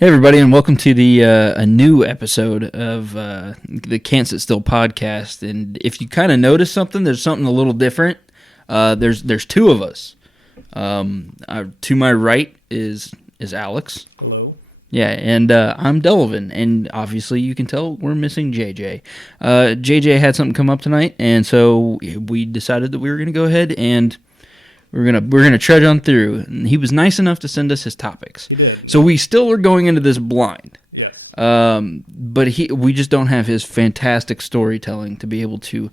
Hey everybody, and welcome to the a new episode of the Can't Sit Still podcast. And if you kind of notice something, there's something a little different. There's two of us. To my right is Alex. Hello. Yeah, and I'm Delavan, and obviously you can tell we're missing JJ. JJ had something come up tonight, and so we decided that we were going to go ahead and we're gonna trudge on through. And he was nice enough to send us his topics. He did. So we still are going into this blind. Yes. But we just don't have his fantastic storytelling to be able to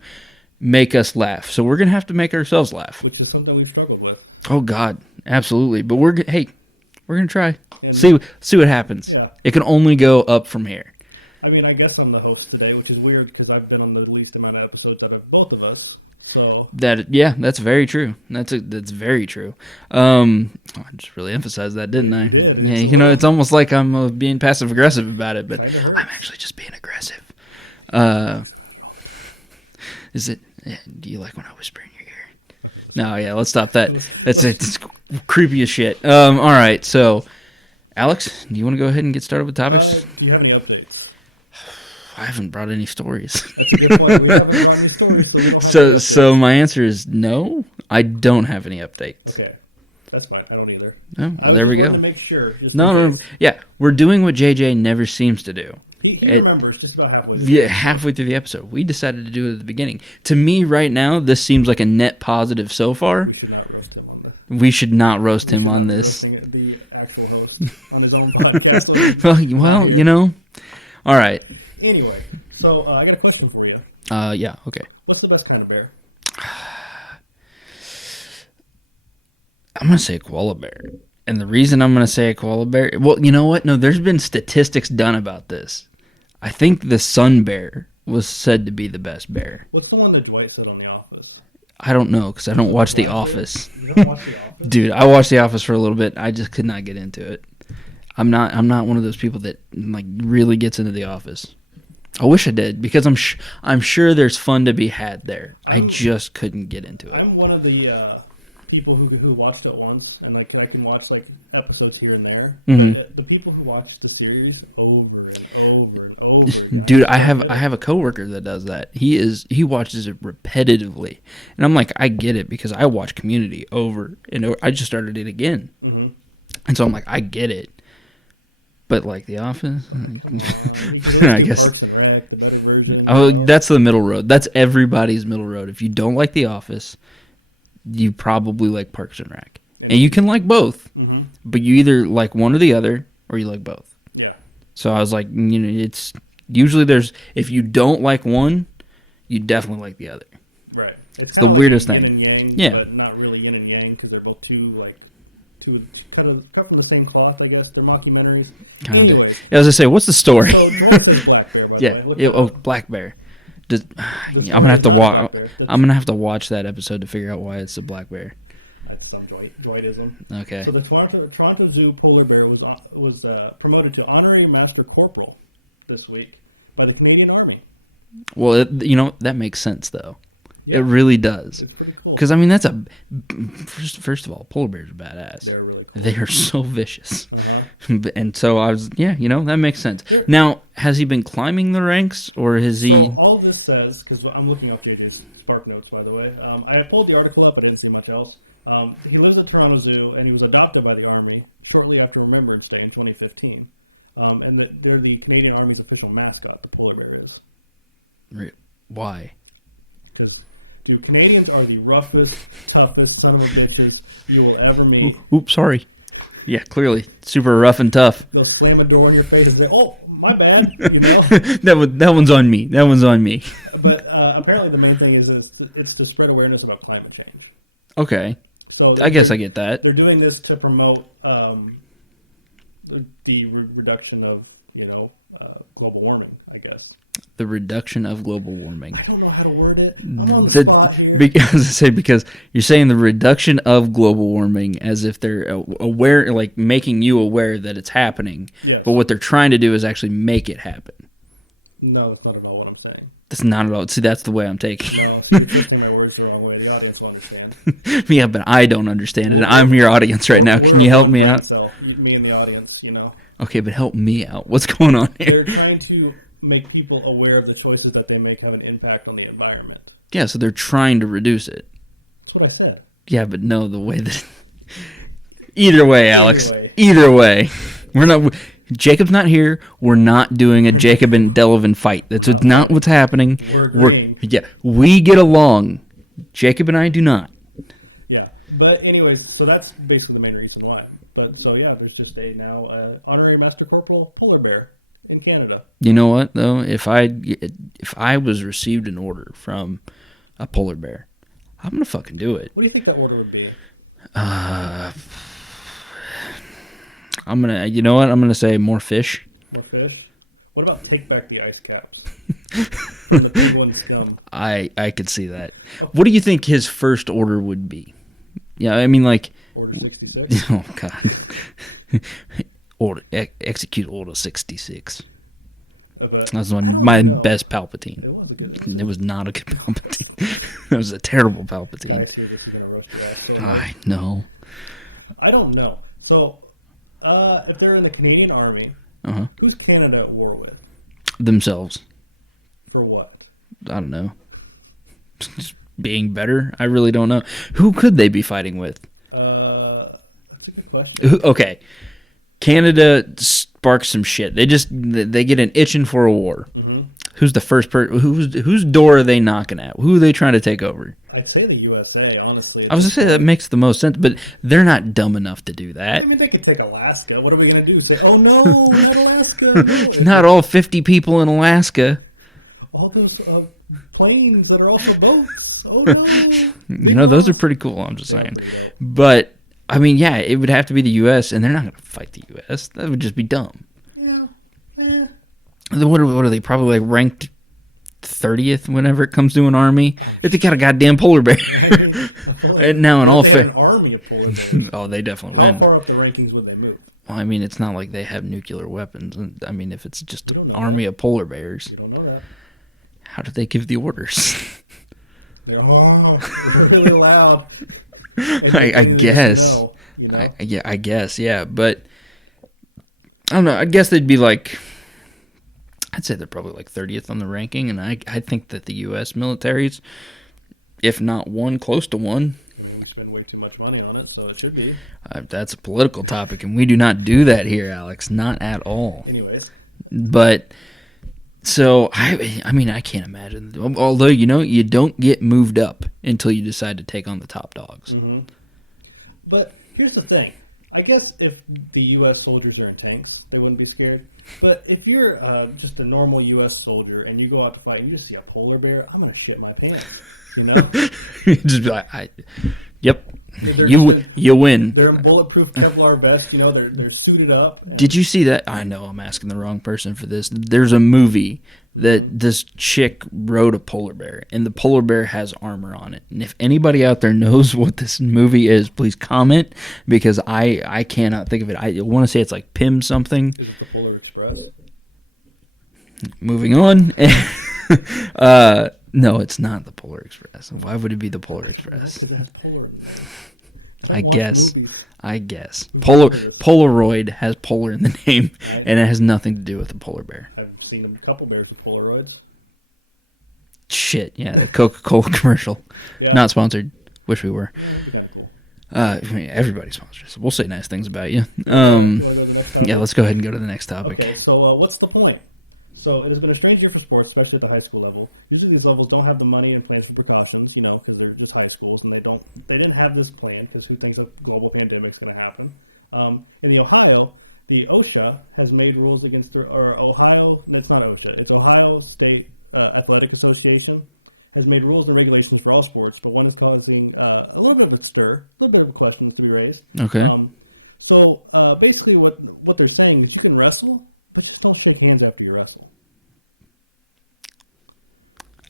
make us laugh. So we're gonna have to make ourselves laugh. Which is something we've struggled with. Oh God, absolutely. But we're gonna try. And See what happens. Yeah. It can only go up from here. I mean, I guess I'm the host today, which is weird because I've been on the least amount of episodes out of both of us. So That's very true. That's very true. I just really emphasized that, didn't I? You did. Yeah, it's almost like I'm being passive aggressive about it, but Kinda hurts. I'm actually just being aggressive. Is it? Do you like when I whisper in your ear? No, yeah. Let's stop that. It's creepy as shit. All right. So, Alex, do you want to go ahead and get started with topics? do you have any updates? I haven't brought any stories. That's a good point. We haven't brought any stories, so we don't have any updates. So my answer is no. I don't have any updates. Okay. That's fine. I don't either. Oh, well, there we go. To make sure. Just No, in case. yeah, we're doing what JJ never seems to do. He It- remembers just about halfway. Yeah, halfway through the episode, we decided to do it at the beginning. To me, right now, this seems like a net positive so far. We should not roast him on this. We should not roast him on this. Roasting the actual host on his own podcast. Well, you know. All right. Anyway, so I got a question for you. Yeah. Okay. What's the best kind of bear? I'm gonna say a koala bear, and the reason I'm gonna say a koala bear, well, you know what? No, there's been statistics done about this. I think the sun bear was said to be the best bear. What's the one that Dwight said on The Office? I don't know because I don't watch The Watch it? Office. You don't watch The Office? Dude, I watched The Office for a little bit. I just could not get into it. I'm not one of those people that like really gets into The Office. I wish I did because I'm sure there's fun to be had there. I just couldn't get into it. I'm one of the people who watched it once, and like I can watch like episodes here and there. Mhm. But the people who watch the series over and over and over again, Dude, I have a coworker that does that. He watches it repetitively, and I'm like, I get it because I watch Community over and over. I just started it again, Mhm. and so I'm like, I get it. But like The Office, You should I do guess. Parks and Rec, the better version. Oh, that's the middle road. That's everybody's middle road. If you don't like The Office, you probably like Parks and Rec, and you can like both, Mhm. but you either like one or the other, or you like both. Yeah. So I was like, it's usually if you don't like one, you definitely like the other. Right. It's the kinda like weirdest yin thing. and yang, Yeah. But not really yin and yang because they're both two kind of cut from the same cloth, I guess. They're mockumentaries. Kind of. Anyways, Yeah, I was gonna say, what's the story? so Dwight said Black Bear, by the Yeah. way. Look Yeah, it oh, up. Black Bear. I'm Which gonna have to one is watch. Black Bear? That's- I'm gonna have to watch that episode to figure out why it's a black bear. That's some Dwightism. Okay. So the Toronto Zoo polar bear was promoted to honorary master corporal this week by the Canadian Army. Well, that makes sense though. Yeah. It really does. It's pretty cool. Because I mean, that's first of all, polar bears are badass. They're really cool. They are so vicious. Uh-huh. And so I was, that makes sense. Now, has he been climbing the ranks, or has he? So all this says, because I'm looking up JJ's Spark Notes, by the way. I pulled the article up. I didn't see much else. He lives at Toronto Zoo, and he was adopted by the Army shortly after Remembrance Day in 2015. And they're the Canadian Army's official mascot, the polar bear is. Why? Because Canadians are the roughest, toughest son of a bitches you will ever meet. Oops, sorry. Yeah, clearly, super rough and tough. They'll slam a door in your face and say, "Oh, my bad," you know. that one's on me. That one's on me. But apparently, the main thing is it's to spread awareness about climate change. Okay, So I guess I get that. They're doing this to promote the reduction of global warming, I guess. The reduction of global warming. I don't know how to word it. I'm on the spot here. I was gonna say, because you're saying the reduction of global warming as if they're aware, like making you aware that it's happening. Yeah. But what they're trying to do is actually make it happen. No, it's not about what I'm saying. That's not at all. See, that's the way I'm taking No, so you're twisting my words the wrong way. The audience will understand. it. Yeah, but I don't understand it. I'm your audience right now. Can you help me out? So me and the audience, Okay, but help me out. What's going on They're here? trying to make people aware of the choices that they make have an impact on the environment. Yeah, so they're trying to reduce it. That's what I said. Yeah, but no, the way that. Either way, Alex. way. Either way, we're not. Jacob's not here. We're not doing a Jacob and Delavan fight. That's not what's happening. We're agreeing. We get along. Jacob and I do not. Yeah, but anyways, so that's basically the main reason why. But so yeah, there's just a now honorary Master Corporal polar bear in Canada. You know what though? If I was received an order from a polar bear, I'm gonna fucking do it. What do you think that order would be? I'm gonna. You know what? I'm gonna say more fish. More fish. What about take back the ice caps? From the penguin's scum. I could see that. What do you think his first order would be? Yeah, I mean like. Order 66. Oh God. Execute Order 66. But That's my best Palpatine. it was a good one. It was not a good Palpatine. It was a terrible I Palpatine. see this is gonna roast your ass. So I know. I don't know. So if they're in the Canadian Army, Uh-huh. who's Canada at war with? Themselves. For what? I don't know. Just being better? I really don't know. Who could they be fighting with? That's a good question. Okay. Canada sparks some shit. They get an itching for a war. Mm-hmm. Who's the first person? Whose door are they knocking at? Who are they trying to take over? I'd say the USA, honestly. I was gonna say that makes the most sense, but they're not dumb enough to do that. I mean, they could take Alaska. What are we going to do? Say, oh no, not Alaska. No. Not all 50 people in Alaska. All those planes that are also boats. Oh no. You know, those are pretty cool. I'm just saying. But I mean, yeah, it would have to be the U.S., and they're not going to fight the U.S. That would just be dumb. Yeah. What are they? Probably like ranked 30th whenever it comes to an army. If they got a goddamn polar bear. And now in all They have fair, an army of polar bears. oh, they definitely How win. far up the rankings would they move? Well, I mean, it's not like they have nuclear weapons. I mean, if it's just You an don't know army that. of polar bears, You don't know that. how did they give the orders? They're really loud. I guess. Smell, you know? I guess, yeah. But I don't know. I guess they'd be like, I'd say they're probably like 30th on the ranking, and I think that the U.S. militaries, if not one, close to one. We spend way too much money on it, so it should be. That's a political topic, and we do not do that here, Alex. Not at all. Anyways, But so I mean, I can't imagine. Although you don't get moved up until you decide to take on the top dogs. mm-hmm. But here's the thing. I guess if the U.S. soldiers are in tanks, they wouldn't be scared. But if you're just a normal U.S. soldier and you go out to fight and you just see a polar bear, I'm gonna shit my pants. You know? Just be like, yep, They're- you win. They're in bulletproof Kevlar vest. You know, they're suited up. And Did you see that? I know I'm asking the wrong person for this. There's a movie that this chick rode a polar bear, and the polar bear has armor on it. And if anybody out there knows what this movie is, please comment, because I cannot think of it. I want to say it's like Pym something. Is it the Polar Express? Moving on. No, it's not the Polar Express. Why would it be the Polar Express? Because it has polar. I watch guess. movies. I guess. Polaroid has polar in the name, and it has nothing to do with the polar bear. I've seen a couple bears with Polaroids. Shit, yeah, the Coca-Cola commercial. Yeah. Not sponsored. Wish we were. That'd be kinda cool. I mean, everybody sponsors us. We'll say nice things about you. You wanna go to the next topic? Yeah, let's go ahead and go to the next topic. Okay, so what's the point? So it has been a strange year for sports, especially at the high school level. Usually these levels don't have the money and plans for precautions, you know, because they're just high schools and they didn't have this plan because who thinks a global pandemic is going to happen? In the Ohio, the OSHA has made rules against it's not OSHA, it's Ohio State Athletic Association has made rules and regulations for all sports, but one is causing a little bit of a stir, a little bit of questions to be raised. Okay. So basically what they're saying is you can wrestle, but just don't shake hands after you wrestle.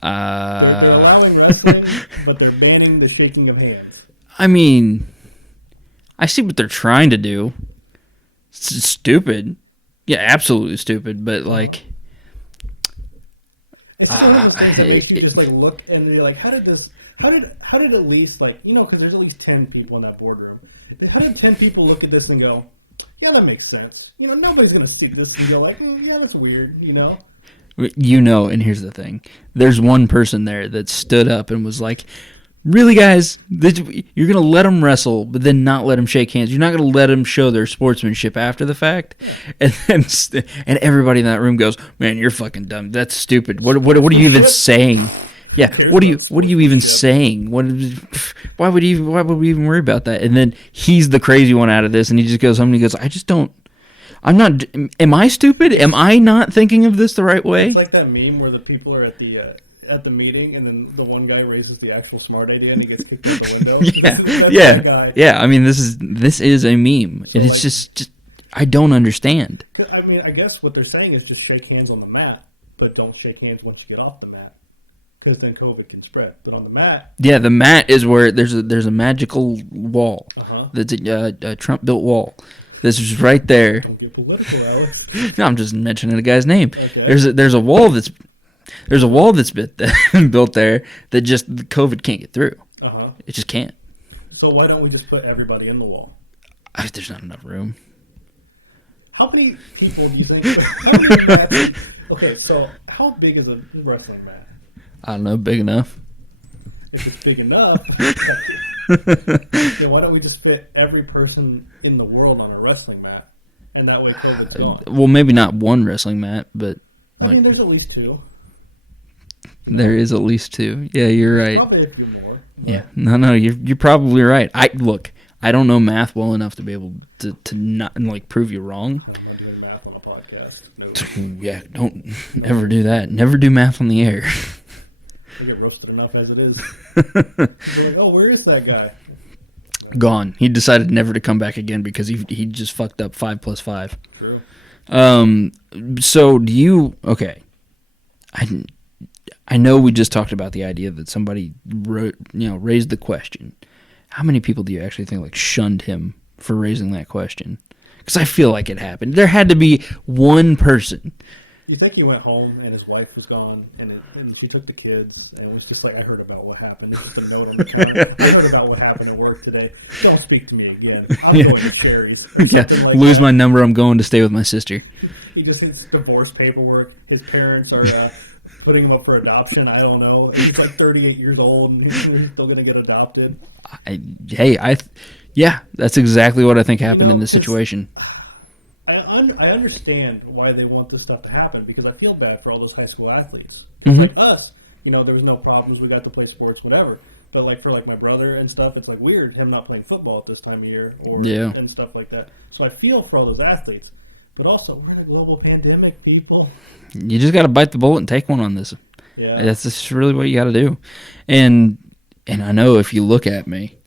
They're allowing wrestling, but they're banning the shaking of hands. I mean, I see what they're trying to do. It's stupid. Yeah, absolutely stupid, but like... It's one of those things that makes you just like look and you're like, how did at least like, you know, because there's at least 10 people in that boardroom. How did 10 people look at this and go, yeah, that makes sense. You know, nobody's gonna see this and go like, yeah, that's weird. You know. You know, and here's the thing. There's one person there that stood up and was like, really, guys, you're going to let them wrestle, but then not let them shake hands. You're not going to let them show their sportsmanship after the fact. And everybody in that room goes, man, you're fucking dumb. That's stupid. What are you even saying? Yeah, what are you even saying? Why would we even worry about that? And then he's the crazy one out of this, and he just goes home and he goes, am I stupid? Am I not thinking of this the right way? It's like that meme where the people are at the meeting, and then the one guy raises the actual smart idea, and he gets kicked out the window. Yeah. I mean, this is a meme, and it's just I don't understand. I mean, I guess what they're saying is just shake hands on the mat, but don't shake hands once you get off the mat, because then COVID can spread. But on the mat, yeah, the mat is where there's a magical wall. That's a Trump-built wall. This is right there. Don't get political, Alex. No, I'm just mentioning the guy's name. Okay. There's a wall that's built there that just COVID can't get through. It just can't. So why don't we just put everybody in the wall? There's not enough room. How many people do you think? Okay, so how big is a wrestling mat? I don't know, big enough. If it's big enough, then why don't we just fit every person in the world on a wrestling mat, and that way COVID's gone? Well, maybe not one wrestling mat, but I mean, there's at least two. There is at least two. Yeah, you're right. Probably a few more. Yeah, no, you're probably right. I don't know math well enough to be able to not like prove you wrong. I'm not doing math on a podcast. No. Yeah, don't ever do that. Never do math on the air. I get roasted enough as it is. Like, oh, where is that guy? Gone. He decided never to come back again because he just fucked up 5 + 5. Sure. So do you? Okay. I know we just talked about the idea that somebody raised the question. How many people do you actually think like shunned him for raising that question? Because I feel like it happened. There had to be one person. You think he went home and his wife was gone and she took the kids and it was just like, I heard about what happened. It's just a note on the counter. I heard about what happened at work today. Don't speak to me again. I'll go to Sherry's. Yeah, like lose my number. I'm going to stay with my sister. He just hits divorce paperwork. His parents are putting him up for adoption. I don't know. He's like 38 years old and he's still going to get adopted. Yeah, that's exactly what I think happened in this situation. I understand why they want this stuff to happen because I feel bad for all those high school athletes. Mm-hmm. Like us, there was no problems. We got to play sports, whatever. But like for like my brother and stuff, it's like weird him not playing football at this time of year and stuff like that. So I feel for all those athletes. But also, we're in a global pandemic, people. You just got to bite the bullet and take one on this. Yeah, that's just really what you got to do. And I know if you look at me,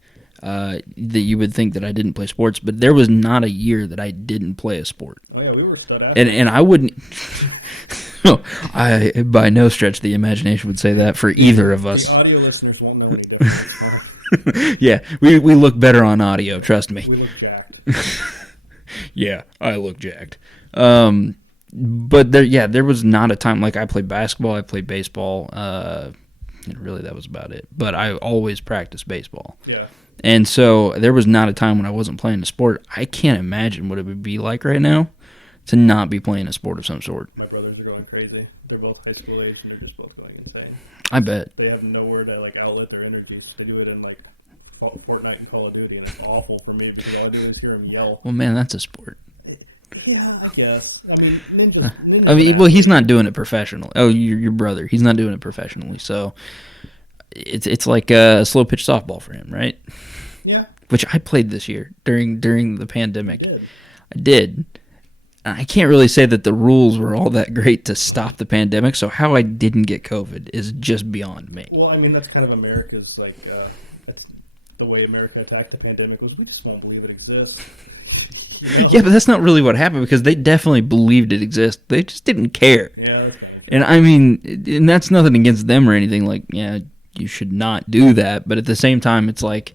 that you would think that I didn't play sports, but there was not a year that I didn't play a sport. Oh yeah, we were stud athletes. And I wouldn't. I by no stretch of the imagination would say that for either of us. The audio listeners won't know any difference. Yeah, we look better on audio. Trust me. We look jacked. Yeah, I look jacked. But there was not a time like I played basketball, I played baseball. And really, that was about it. But I always practiced baseball. Yeah. And so there was not a time when I wasn't playing a sport. I can't imagine what it would be like right now to not be playing a sport of some sort. My brothers are going crazy. They're both high school age, and they're just both going insane. I bet. They have nowhere to like outlet their energies. They do it in like Fortnite and Call of Duty, and it's awful for me because all I do is hear them yell. Well, man, that's a sport. Yeah, I guess. I mean, Ninja I mean, well, he's not doing it professionally. Oh, your brother. He's not doing it professionally, so it's like a slow pitch softball for him, right? Yeah. Which I played this year during the pandemic. You did. I did. I can't really say that the rules were all that great to stop the pandemic, so how I didn't get COVID is just beyond me. Well, I mean, that's kind of America's, like, that's the way America attacked the pandemic was we just won't believe it exists. Yeah, but that's not really what happened because they definitely believed it existed. They just didn't care. Yeah, that's kind of true. And I mean, and that's nothing against them or anything. Like, yeah, you should not do that. But at the same time, it's like,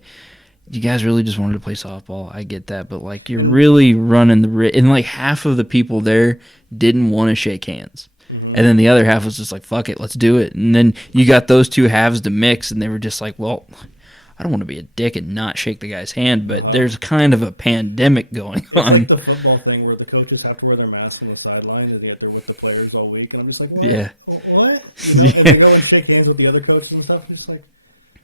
you guys really just wanted to play softball. I get that. But, like, you're really running the risk. And, like, half of the people there didn't want to shake hands. Mm-hmm. And then the other half was just like, fuck it, let's do it. And then you got those two halves to mix, and they were just like, well, I don't want to be a dick and not shake the guy's hand, but there's kind of a pandemic going It's on. like the football thing where the coaches have to wear their masks on the sidelines, and yet they're with the players all week. And I'm just like, what? Yeah. What? You know? And they go and shake hands with the other coaches and stuff. I'm just like,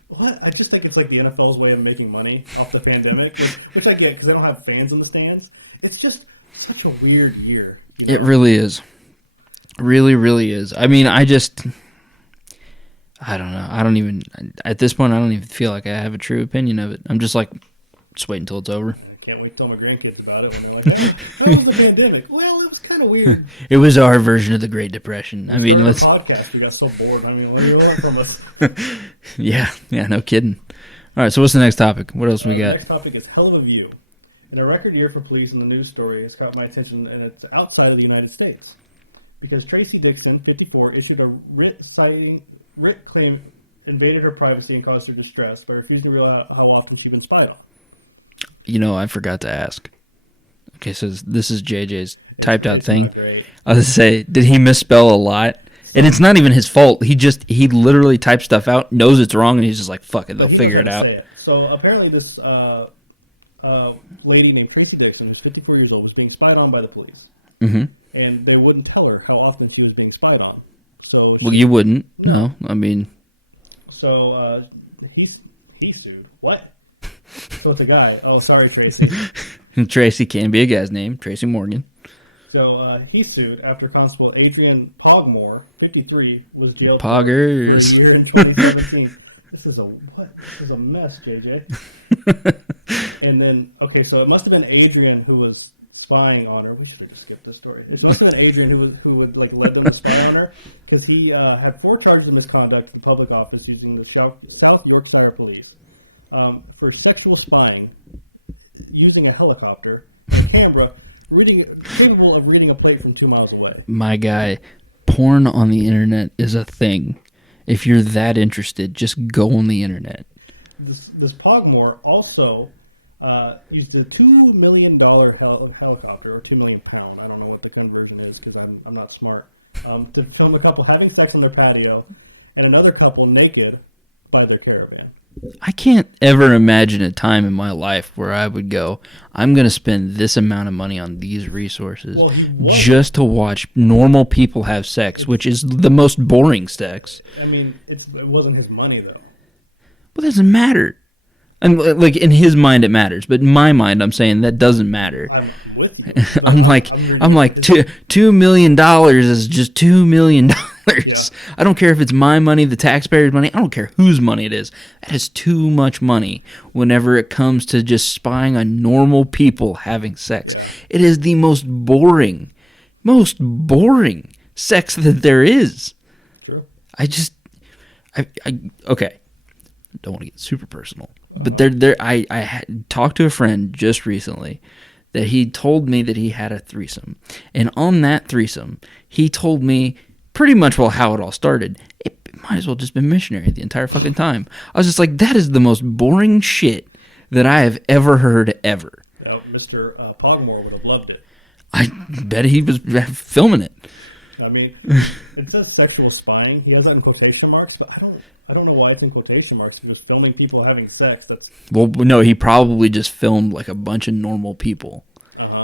what? I just think it's like the NFL's way of making money off the pandemic, which I get because they don't have fans in the stands. It's just such a weird year. You know? It really is. Really, really is. I mean, I don't know. I don't even, at this point, I don't even feel like I have a true opinion of it. I'm just like, just wait until it's over. I can't wait to tell my grandkids about it when they're like, hey, how was the pandemic? Well, it was kind of weird. It was our version of the Great Depression. I mean, During let's. the podcast, we got so bored. I mean, what do you want from us? Yeah, no kidding. All right, so what's the next topic? What else we The got? next topic is hell of a view. In a record year for police, and the news story has caught my attention, and it's outside of the United States. Because Tracy Dixon, 54, issued a writ claim invaded her privacy and caused her distress by refusing to reveal how often she'd been spied on. You know, I forgot to ask. Okay, so this is JJ's typed out It's thing. not great. I was going to say, did he misspell a lot? And it's not even his fault. He literally types stuff out, knows it's wrong, and he's just like, fuck it, they'll He figure knows it how out. to say it. So apparently this lady named Tracy Dixon, who's 54 years old, was being spied on by the police. Mm-hmm. And they wouldn't tell her how often she was being spied on. So Well, you wouldn't. No, I mean, So he sued. What? So it's a guy. Oh, sorry, Tracy. Tracy can be a guy's name, Tracy Morgan. So he sued after Constable Adrian Pogmore, 53, was jailed Poggers. for a year in 2017. This is a mess, JJ. And then, okay, so it must have been Adrian who was spying on her. We should have skipped this story. It must have been Adrian who would like led them to spy on her, because he had 4 charges of misconduct in public office using the South Yorkshire Police for sexual spying, using a helicopter, a camera, capable of reading a plate from 2 miles away. My guy, porn on the internet is a thing. If you're that interested, just go on the internet. This Pogmore also used a $2 million helicopter, or £2 million. I don't know what the conversion is because I'm not smart. To film a couple having sex on their patio, and another couple naked by their caravan. I can't ever imagine a time in my life where I would go, I'm going to spend this amount of money on these resources Well, he wasn't. just to watch normal people have sex, which is the most boring sex. I mean, it wasn't his money though. Well, it doesn't matter. And like in his mind, it matters, but in my mind, I'm saying that doesn't matter. I'm with you. I'm like $2 million is just $2 million. Yeah. I don't care if it's my money, the taxpayers' money. I don't care whose money it is. That is too much money whenever it comes to just spying on normal people having sex. Yeah. It is the most boring sex that there is. Sure. I okay. Don't want to get super personal, but I had talked to a friend just recently that he told me that he had a threesome, and on that threesome, he told me pretty much how it all started. It might as well just been missionary the entire fucking time. I was just like, that is the most boring shit that I have ever heard ever. You know, Mr. Pogmore would have loved it. I bet he was filming it. I mean, it says sexual spying. He has that in quotation marks, but I don't know why it's in quotation marks. He was filming people having sex. Well, no, he probably just filmed like a bunch of normal people.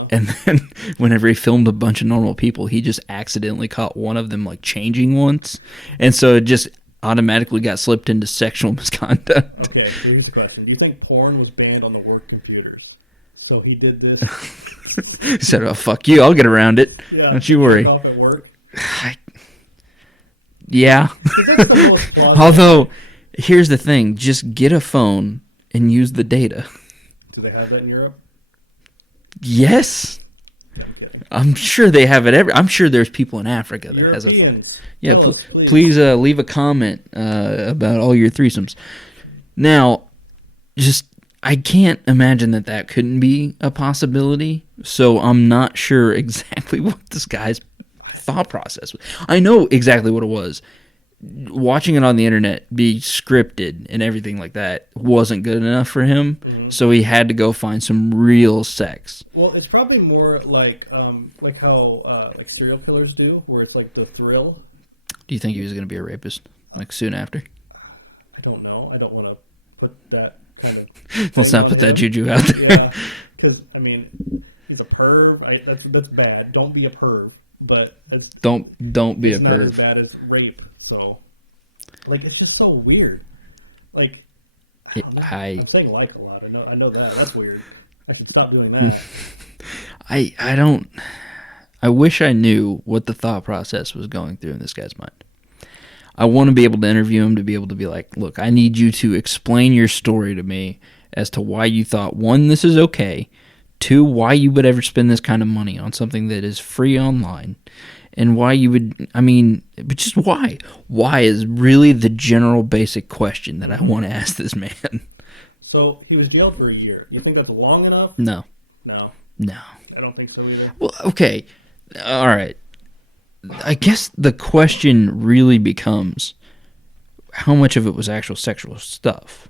And then whenever he filmed a bunch of normal people, he just accidentally caught one of them like changing once. And so it just automatically got slipped into sexual misconduct. Okay, here's the question. Do you think porn was banned on the work computers? So he did this. He said, oh, fuck you, I'll get around it. Yeah, Don't you worry. Off at work. Yeah. That's the most plausible. Although, here's the thing. Just get a phone and use the data. Do they have that in Europe? Yes. Yeah, I'm kidding. I'm sure they have it I'm sure there's people in Africa that has a phone. Europeans. Yeah, Tell us, please leave a comment about all your threesomes. Now, I can't imagine that couldn't be a possibility, so I'm not sure exactly what this guy's thought process was. I know exactly what it was. Watching it on the internet be scripted and everything like that wasn't good enough for him, so he had to go find some real sex. Well, it's probably more like how like serial killers do, where it's like the thrill. Do you think he was going to be a rapist, like, soon after? I don't know. I don't want to put that kind of. Let's not put that juju out there. Yeah, because I mean, he's a perv. That's bad. Don't be a perv. But it's, don't be a not perv. as bad as rape. So, like, it's just so weird. Like, I'm saying like a lot. I know that. That's weird. I should stop doing that. I don't. I wish I knew what the thought process was going through in this guy's mind. I want to be able to interview him to be able to be like, look, I need you to explain your story to me as to why you thought, one, this is okay, two, why you would ever spend this kind of money on something that is free online, and why you would, I mean, but just why? Why is really the general basic question that I want to ask this man. So, he was jailed for a year. You think that's long enough? No. No. No. I don't think so either. Well, okay. All right. I guess the question really becomes how much of it was actual sexual stuff?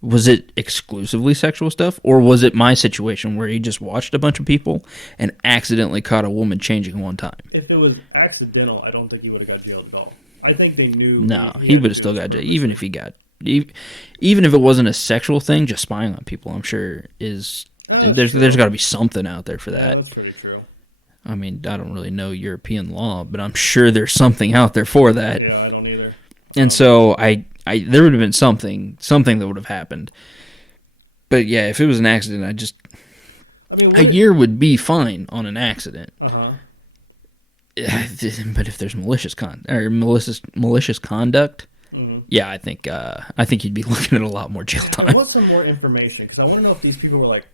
Was it exclusively sexual stuff? Or was it my situation where he just watched a bunch of people and accidentally caught a woman changing one time? If it was accidental, I don't think he would have got jailed at all. I think they knew. No, he would have still got jailed. Even if he got... Even if it wasn't a sexual thing, just spying on people, I'm sure is... There's got to be something out there for that. Yeah, that's pretty true. I mean, I don't really know European law, but I'm sure there's something out there for that. Yeah, I don't either. And so there would have been something that would have happened. But yeah, if it was an accident, a year would be fine on an accident. Uh-huh. But if there's malicious conduct, Mm-hmm. yeah, I think you'd be looking at a lot more jail time. I want some more information because I want to know if these people were like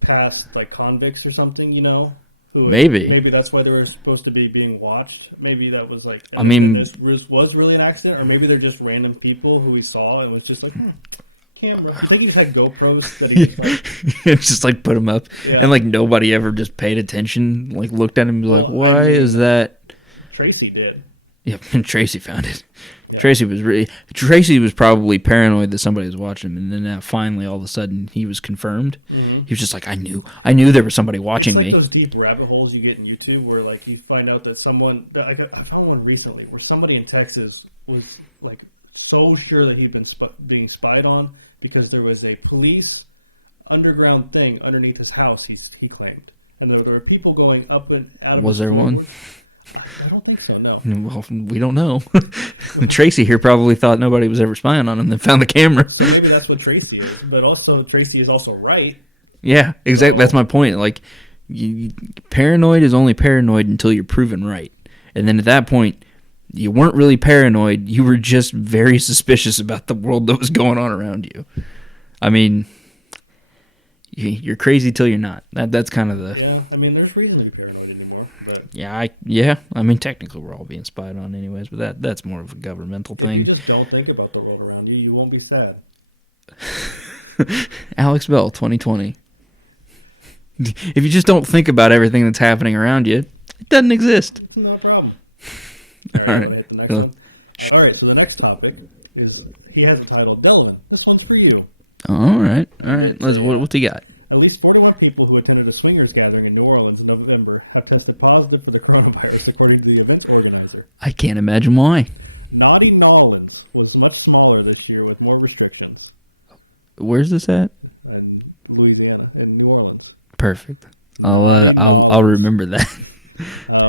past like convicts or something, you know? Maybe that's why they were supposed to be being watched. Maybe that was like. I mean, this was really an accident, or maybe they're just random people who we saw and it was just like camera. I think he just had GoPros that he just like put them up, and like nobody ever just paid attention, like looked at him and be like, "Why is that?" Tracy did. Yeah, and Tracy found it. Yeah. Tracy was probably paranoid that somebody was watching him, and then finally, all of a sudden, he was confirmed. Mm-hmm. He was just like, I knew there was somebody watching me. It's like those deep rabbit holes you get in YouTube, where like you find out that I found one recently where somebody in Texas was like so sure that he'd been being spied on because there was a police underground thing underneath his house. He claimed, and there were people going up and out of. Was there one? I don't think so, no. Well, we don't know. Tracy here probably thought nobody was ever spying on him, then found the camera. So maybe that's what Tracy is. But also, Tracy is also right. Yeah, exactly. That's my point. Like, paranoid is only paranoid until you're proven right. And then at that point, you weren't really paranoid. You were just very suspicious about the world that was going on around you. I mean, you're crazy till you're not. That's kind of the... Yeah, I mean, there's reason to be paranoid anymore. But... Yeah, I mean, technically we're all being spied on anyways, but that's more of a governmental thing. If you just don't think about the world around you, you won't be sad. Alex Bell, 2020. If you just don't think about everything that's happening around you, it doesn't exist. It's not a problem. All right. Hit the next one. All right, so the next topic is, he has a title, Delvin. This one's for you. All right. What's he got? At least 41 people who attended a swingers gathering in New Orleans in November have tested positive for the coronavirus, according to the event organizer. I can't imagine why. Naughty Nolans was much smaller this year with more restrictions. Where's this at? In Louisiana, in New Orleans. Perfect. I'll remember that.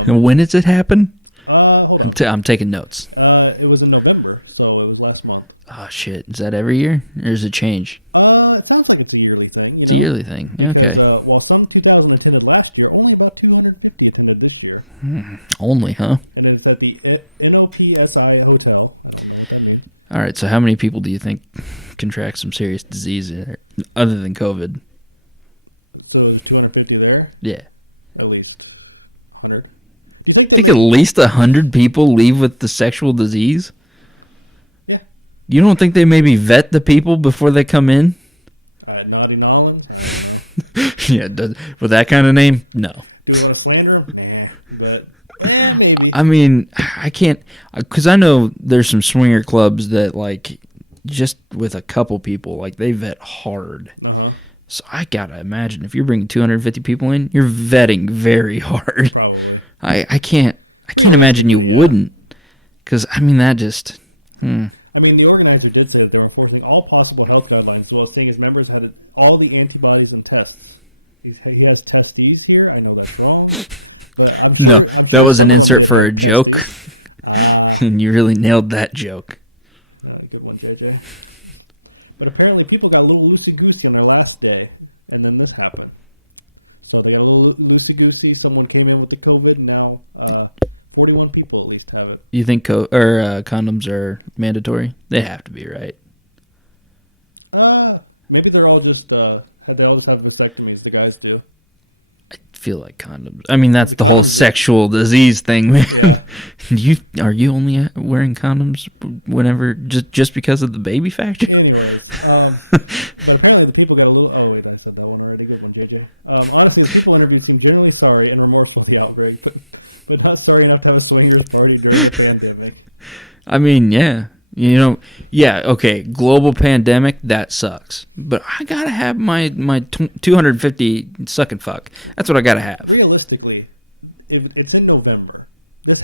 And when does it happen? I'm taking notes. It was in November, so it was last month. Oh shit! Is that every year, or does it change? It sounds like it's a yearly thing. It's a yearly thing. Okay. Because, while some 2,000 attended last year, only about 250 attended this year. Only, huh? And it's at the NOPSI Hotel. All right. So, how many people do you think contract some serious disease other than COVID? So 250 there. Yeah. At least 100. You think at least 100 people leave with the sexual disease? Yeah. You don't think they maybe vet the people before they come in? Naughty Nolans? Yeah, with that kind of name? No. Do you want to slander him? But maybe. I mean, I can't, because I know there's some swinger clubs that, like, just with a couple people, like, they vet hard. Uh-huh. So I gotta imagine if you're bringing 250 people in, you're vetting very hard. Probably. I can't imagine you wouldn't, because I mean that just. I mean, the organizer did say that they were enforcing all possible health guidelines, as well as saying his members had all the antibodies and tests. He has testes here. I know that's wrong. But No, that was an insert for a joke. And you really nailed that joke. Good one, JJ. But apparently people got a little loosey-goosey on their last day, and then this happened. So they got a little loosey-goosey. Someone came in with the COVID, and now 41 people at least have it. You think condoms are mandatory? They have to be, right? Maybe they're all just, they always have vasectomies, the guys do. I feel like condoms. I mean, that's the whole sexual disease thing, man. Yeah. Are you only wearing condoms whenever just because of the baby factor? Anyways, but apparently the people got a little. Oh wait, I said that one already. Good one, JJ. Honestly, the people interviewed seem generally sorry and remorseful for the outbreak, but not sorry enough to have a swingers party during the pandemic. I mean, yeah. Okay, global pandemic, that sucks. But I gotta have my 250 suck and fuck. That's what I gotta have. Realistically, it's in November. This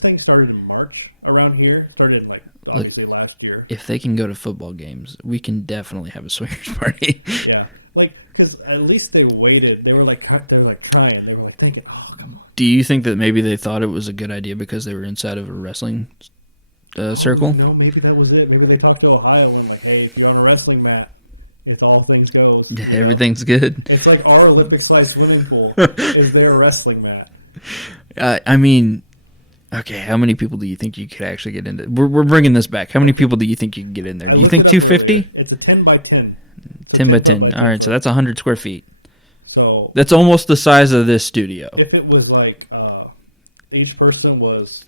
thing started in March around here. Started obviously last year. If they can go to football games, we can definitely have a swingers party. Yeah, because at least they waited. They were trying. They were thinking, oh, come on. Do you think that maybe they thought it was a good idea because they were inside of a wrestling circle? No, maybe that was it. Maybe they talked to Ohio and hey, if you're on a wrestling mat, if all things go, everything's good. It's like our Olympic-sized swimming pool is their wrestling mat. I mean, okay, how many people do you think you could actually get into? We're bringing this back. How many people do you think you can get in there? Do you think 250? It's a 10 by 10. 10 by 10. All right, so that's 100 square feet. So that's almost the size of this studio. If it was each person was,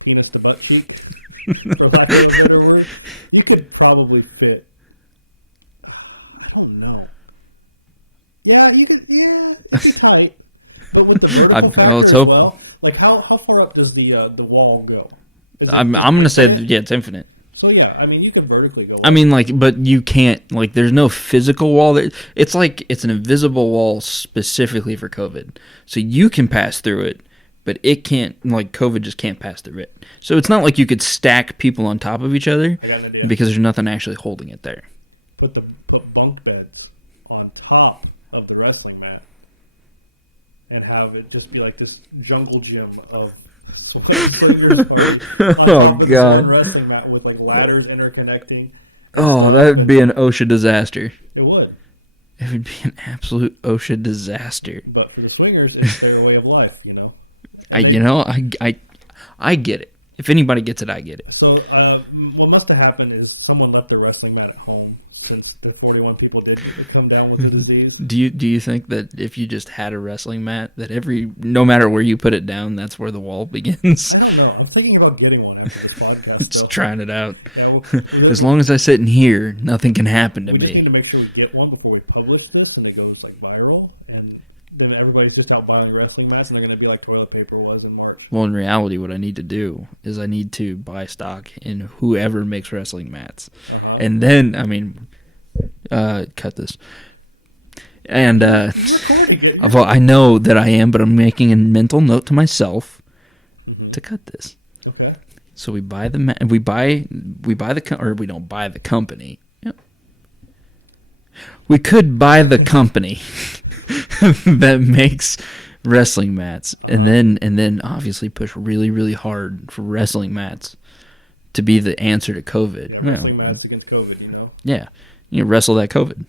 penis to butt cheek, for lack of a better word, you could probably fit. I don't know. Yeah, you could. Yeah, it'd be tight. But with the vertical factor as well, how far up does the wall go? I'm gonna say it's infinite. So yeah, I mean you could vertically go. I mean, but you can't. There's no physical wall. It's it's an invisible wall specifically for COVID, so you can pass through it. But it can't, COVID just can't pass through it. So it's not like you could stack people on top of each other because there's nothing actually holding it there. Put bunk beds on top of the wrestling mat and have it just be like this jungle gym of swingers party on top of God. The wrestling mat with ladders interconnecting. Oh, that would be an OSHA disaster. It would. It would be an absolute OSHA disaster. But for the swingers, it's their way of life, I get it. If anybody gets it, I get it. So what must have happened is someone left their wrestling mat at home since the 41 people did come down with the disease. Do you think that if you just had a wrestling mat, that no matter where you put it down, that's where the wall begins? I don't know. I'm thinking about getting one after this podcast. Just trying it out. As long as I sit in here, nothing can happen to me. We just need to make sure we get one before we publish this and it goes viral, and then everybody's just out buying wrestling mats, and they're going to be like toilet paper was in March. Well, in reality, what I need to do is I need to buy stock in whoever makes wrestling mats. And then, cut this. And, well, I know that I am, but I'm making a mental note to myself to cut this. Okay. So we buy the mat, we don't buy the company. Yep. We could buy the company that makes wrestling mats, and then obviously push really, really hard for wrestling mats to be the answer to COVID. Yeah, wrestling mats against COVID, Yeah, wrestle that COVID.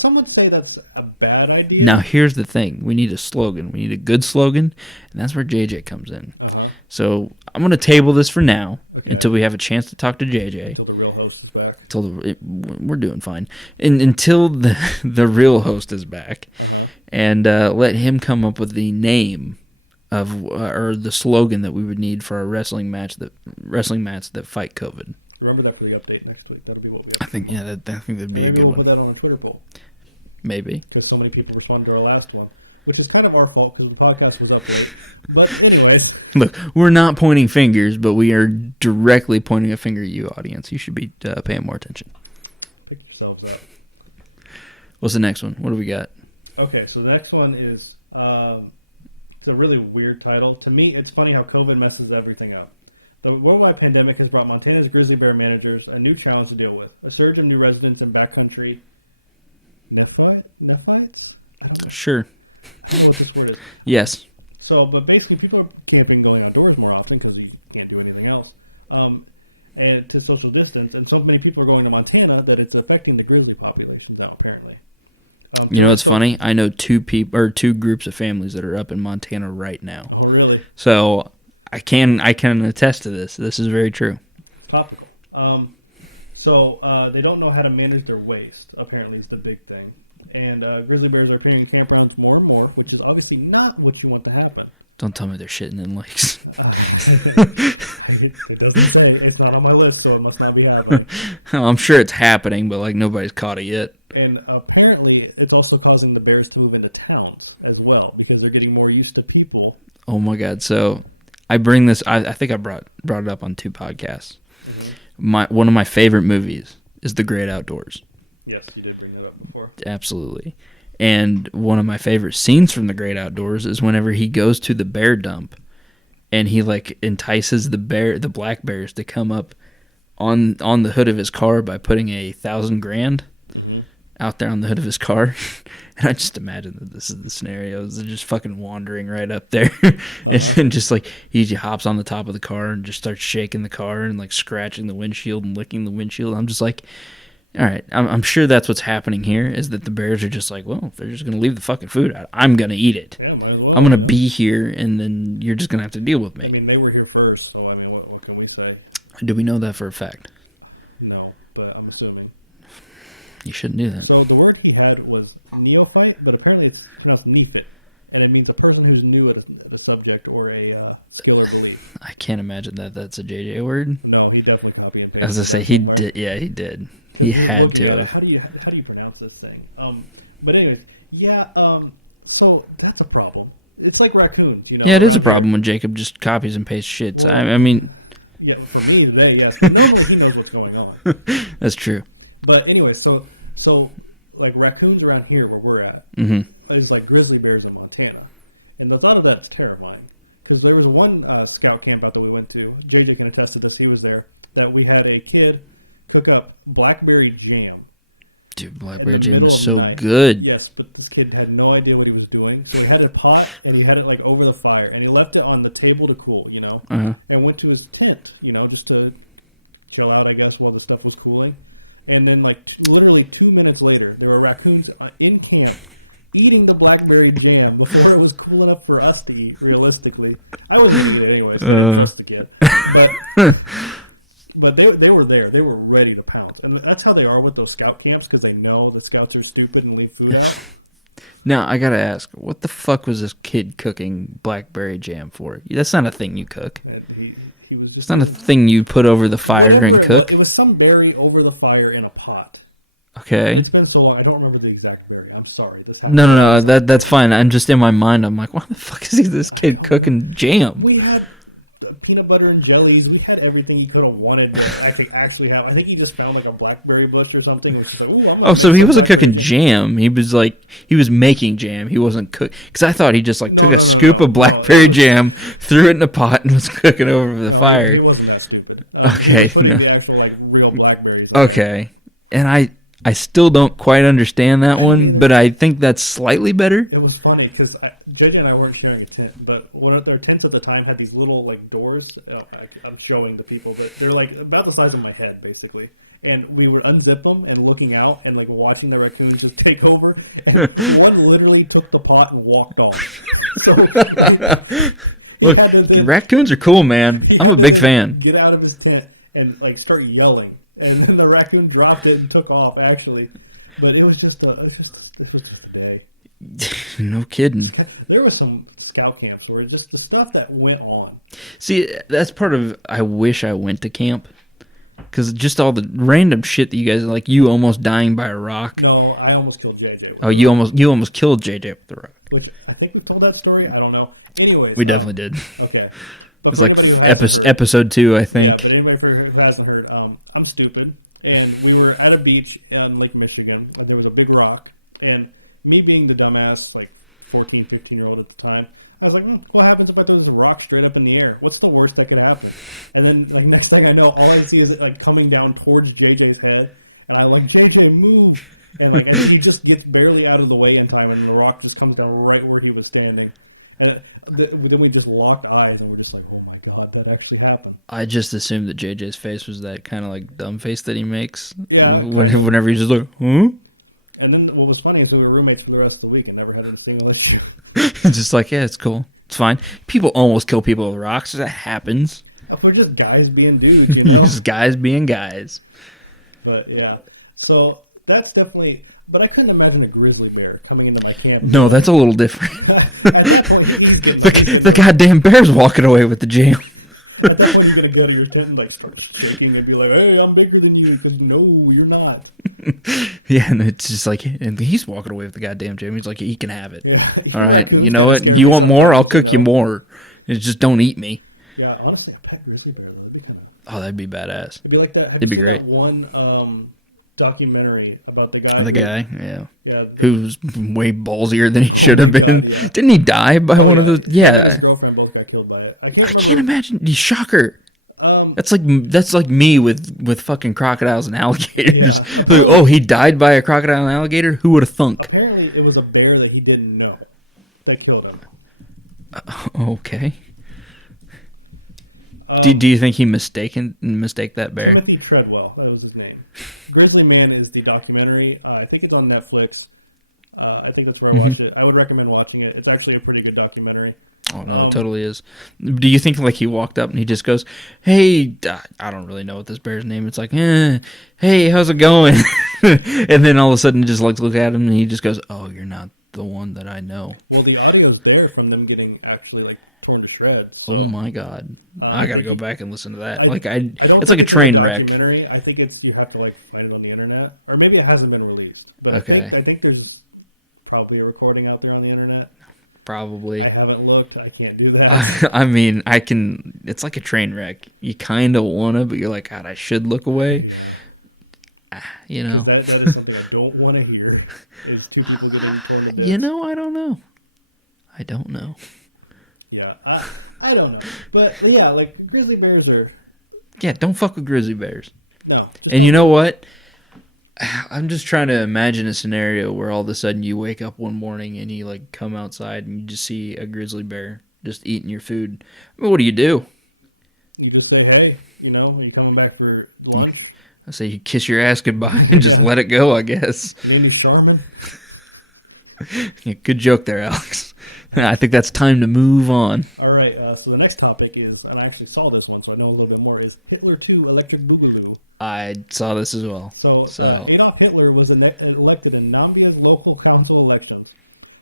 Some would say that's a bad idea. Now here's the thing: we need a slogan. We need a good slogan, and that's where JJ comes in. So I'm going to table this for now until we have a chance to talk to JJ. Until the real host is back. We're doing fine. Until the real host is back. And let him come up with the name of or the slogan that we would need for our wrestling mats that fight COVID. Remember that for the update next week. That'll be what we I think that'd be a good one. Maybe we'll put that on a Twitter poll. Maybe. Because so many people responded to our last one. Which is kind of our fault because the podcast was updated. But anyways. Look, we're not pointing fingers, but we are directly pointing a finger at you, audience. You should be paying more attention. Pick yourselves up. What's the next one? What do we got? Okay, so the next one is it's a really weird title. To me, it's funny how COVID messes everything up. The worldwide pandemic has brought Montana's grizzly bear managers a new challenge to deal with: a surge of new residents in backcountry Nephites? Sure. I don't know what this word is. Yes. So, but basically, people are camping, going outdoors more often because you can't do anything else, and to social distance. And so many people are going to Montana that it's affecting the grizzly populations now, apparently. You know what's funny? I know two groups of families that are up in Montana right now. Oh, really? So I can attest to this. This is very true. Topical. So they don't know how to manage their waste, apparently, is the big thing. And grizzly bears are appearing in campgrounds more and more, which is obviously not what you want to happen. Don't tell me they're shitting in lakes. It doesn't say. It's not on my list, so it must not be happening. I'm sure it's happening, but like nobody's caught it yet. And apparently, it's also causing the bears to move into towns as well because they're getting more used to people. Oh my god! So I bring this. I think I brought it up on 2 podcasts. Mm-hmm. One of my favorite movies is The Great Outdoors. Yes, you did bring that up before. Absolutely. And one of my favorite scenes from The Great Outdoors is whenever he goes to the bear dump and he like entices the black bears to come up on the hood of his car by putting $1,000 out there on the hood of his car. And I just imagine that this is the scenario. They're just fucking wandering right up there. And just like he hops on the top of the car and just starts shaking the car and like scratching the windshield and licking the windshield. I'm just like, all right, I'm sure that's what's happening here, is that the bears are just like, well, if they're just going to leave the fucking food out, I'm going to eat it. Yeah, might as well. I'm going to be here, and then you're just going to have to deal with me. I mean, they were here first, so I mean, what can we say? Do we know that for a fact? No, but I'm assuming. You shouldn't do that. So the word he had was neophyte, but apparently it's pronounced neophyte, and it means a person who's new at the subject or a skill or belief. I can't imagine that that's a JJ word. No, he definitely copied and pasted. As I say, he did. Yeah, he did. He had to have. How do you pronounce this thing? But anyways, yeah. So that's a problem. It's like raccoons, you know. Yeah, it is a problem when Jacob just copies and pastes shit. Well, I mean, yeah, for me today, yes. Normally he knows what's going on. That's true. But anyway, so like raccoons around here where we're at is like grizzly bears in Montana, and the thought of that's terrifying. Because there was one scout camp out that we went to. JJ can attest to this. He was there. That we had a kid cook up blackberry jam. Dude, blackberry jam is so good. Yes, but this kid had no idea what he was doing. So he had a pot and he had it like over the fire, and he left it on the table to cool, you know, and went to his tent, you know, just to chill out, I guess, while the stuff was cooling. And then, like, literally 2 minutes later, there were raccoons in camp eating the blackberry jam before it was cool enough for us to eat, realistically. I wouldn't eat it anyway, so I trust the kid. But they were there. They were ready to pounce. And that's how they are with those scout camps, because they know the scouts are stupid and leave food out. Now, I gotta ask, what the fuck was this kid cooking blackberry jam for? That's not a thing you cook. He was just it's not a thing you put over the fire and cook. It was some berry over the fire in a pot. Okay. It's been so long, I don't remember the exact berry. I'm sorry. No, that's fine. I'm just in my mind. I'm like, why the fuck is this kid cooking jam? We had peanut butter and jellies. We had everything he could have wanted to actually have. I think he just found like a blackberry bush or something. And like, so he wasn't cooking jam. He was making jam. He wasn't cooking. Because I thought he just took a scoop of blackberry jam, threw it in a pot, and was cooking over the fire. He wasn't that stupid. Okay. Putting the actual real blackberries. Okay. And I still don't quite understand that one, but I think that's slightly better. It was funny because JJ and I weren't sharing a tent, but one of their tents at the time had these little doors. I'm showing the people, but they're about the size of my head, basically. And we would unzip them and looking out and watching the raccoons just take over. And one literally took the pot and walked off. So look, raccoons are cool, man. I'm a big fan. Get out of his tent and start yelling. And then the raccoon dropped it and took off, actually. But it was just a day. No kidding. There were some scout camps where just the stuff that went on. See, that's part of, I wish I went to camp. Because just all the random shit that you guys, you almost dying by a rock. No, I almost killed JJ. Oh, you almost killed JJ with the rock. Which, I think we've told that story. I don't know. Anyways. We definitely did. Okay. It was episode 2, I think. Yeah, but anybody who hasn't heard, I'm stupid, and we were at a beach in Lake Michigan, and there was a big rock, and me being the dumbass, 14, 15-year-old at the time, I was like, what happens if I throw this rock straight up in the air? What's the worst that could happen? And then, like, next thing I know, all I see is it, like, coming down towards JJ's head. And I'm like, JJ, move! And, like, and he just gets barely out of the way in time, and the rock just comes down right where he was standing. And then we just locked eyes, and we're just like, oh my god, that actually happened. I just assumed that JJ's face was that kind of like dumb face that he makes. Yeah. Whenever he's just like, huh? And then what was funny is we were roommates for the rest of the week and never had a single issue. Just like, yeah, it's cool. It's fine. People almost kill people with rocks. That happens. We're just guys being dudes, you know? Just guys being guys. But, yeah. So, that's definitely... But I couldn't imagine a grizzly bear coming into my camp. No, that's a little different. At that point, he's getting... the goddamn bear's walking away with the jam. At that point, you're going to go to your tent and like, start shaking and be like, hey, I'm bigger than you. Because, no, you're not. Yeah, and it's just like, and he's walking away with the goddamn jam. He's like, he can have it. Yeah. All right, you know what? You want more? I'll cook you more. It's just don't eat me. Yeah, honestly, a pet grizzly bear would be kind of... Oh, that'd be badass. It'd be like that. It'd be great. That one documentary about the guy. The guy, yeah. Yeah. Who's way ballsier than he should have been. God, yeah. Didn't he die by one of those? His Yeah. girlfriend both got killed by it. I I can't imagine. Shocker. Um, That's like me with fucking crocodiles and alligators. Yeah. Like, oh, he died by a crocodile and alligator? Who would have thunk? apparently, it was a bear that he didn't know that killed him. Okay. Do you think he mistake that bear? Timothy Treadwell, that was his name. Grizzly Man is the documentary. I think it's on Netflix. I think that's where I watched it. I would recommend watching it. It's actually a pretty good documentary. Oh no, it totally is. Do you think like he walked up and he just goes, "Hey, I don't really know what this bear's name." It's like, "Hey, how's it going?" And then all of a sudden, just like look at him and he just goes, "Oh, you're not the one that I know." Well, the audio's there from them getting actually like torn to shreds. So, Oh my god, I gotta go back and listen to that. don't it's like a think train a wreck. documentary. I think it's you have to like find it on the internet, or maybe it hasn't been released. But Okay. I think there's probably a recording out there on the internet. Probably. I haven't looked. I can't do that. I mean, I can. It's like a train wreck. You kind of wanna, but you're like, God, I should look away. You know. That is something I don't want to hear. It's two people getting torn to bits. You know, I don't know. I don't know. Yeah, I don't know. But yeah, like grizzly bears are Yeah, don't fuck with grizzly bears. no. And you know what? I'm just trying to imagine a scenario where all of a sudden you wake up one morning and you like come outside and you just see a grizzly bear just eating your food. I mean, what do? You just say, hey, are you coming back for lunch? I say you kiss your ass goodbye and just let it go, I guess. Your name is Charmin? Yeah, good joke there, Alex. I think that's time to move on. All right, so the next topic is, and I actually saw this one, so I know a little bit more, is Hitler 2 Electric Boogaloo. I saw this as well. So. Adolf Hitler was elected in Nambia's local council elections.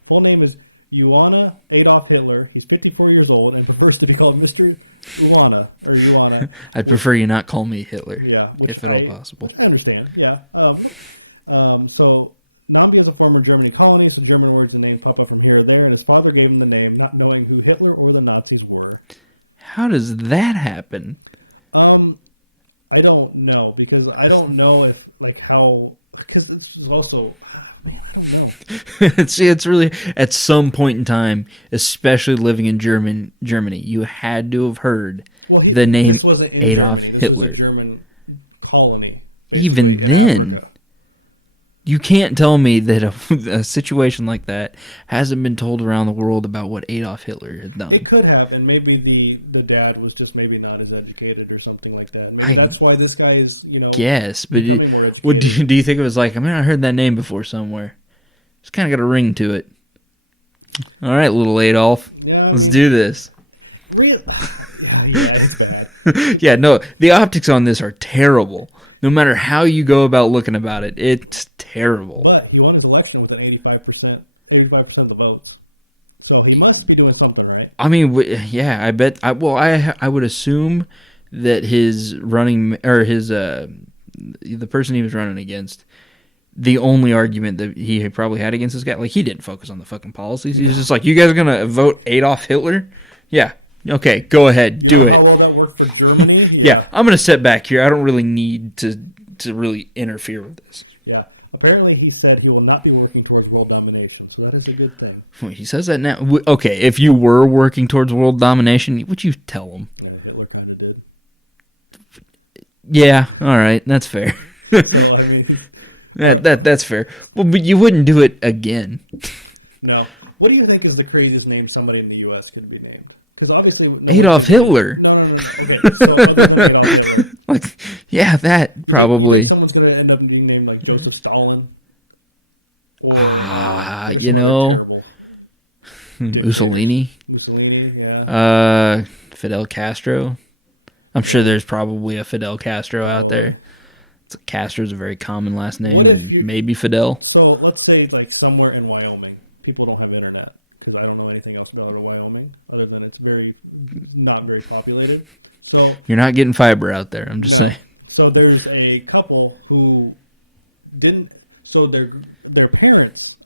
Full name is Johanna Adolf Hitler. He's 54 years old and prefers to be called Mr. Johanna. I'd prefer you not call me Hitler, Yeah, if at all possible. I understand, yeah. So Nambia is a former Germany colony, so German words and names pop up from here or there, and his father gave him the name, not knowing who Hitler or the Nazis were. How does that happen? I don't know, because I don't know if, because this is also, I don't know. See, it's really, at some point in time, especially living in Germany, you had to have heard the name this wasn't in Adolf Germany. This Hitler. was a German colony. Even basically, in then, Africa. you can't tell me that a situation like that hasn't been told around the world about what Adolf Hitler had done. It could have, and maybe the dad was just maybe not as educated or something like that. Maybe that's why this guy is, Yes, but becoming more educated. what do you think it was like? I mean, I heard that name before somewhere. It's kind of got a ring to it. All right, little Adolf, let's do this. Really? Yeah, it's bad. Yeah, no, the optics on this are terrible. No matter how you go about looking about it, it's terrible. But he won his election with an 85% of the votes. So he must be doing something right. I mean, yeah, I bet. I would assume that his running or the person he was running against, the only argument that he probably had against this guy, like he didn't focus on the fucking policies. He was just like, "You guys are gonna vote Adolf Hitler? Yeah, okay, go ahead, do it." How well that worked for Germany? Yeah, I'm gonna sit back here. I don't really need to really interfere with this. Yeah. Apparently, he said he will not be working towards world domination, so that is a good thing. Well, he says that now. Okay, if you were working towards world domination, would you tell him? Yeah, Hitler kind of did. Yeah, all right, that's fair. So, I mean, that's fair. Well, but you wouldn't do it again. no. What do you think is the craziest name somebody in the U.S. could be named? Because obviously... Adolf Hitler. No. Okay, so other than Adolf Hitler. Like, yeah, that probably. Someone's going to end up being named like Joseph Stalin. Or, you know, terrible. Mussolini. Mussolini, yeah. Fidel Castro. I'm sure there's probably a Fidel Castro out there. Castro's a very common last name, and maybe Fidel. So let's say it's like somewhere in Wyoming. People don't have internet because I don't know anything else about Wyoming other than it's not very populated. So you're not getting fiber out there. I'm just saying. So there's a couple who didn't. So their parents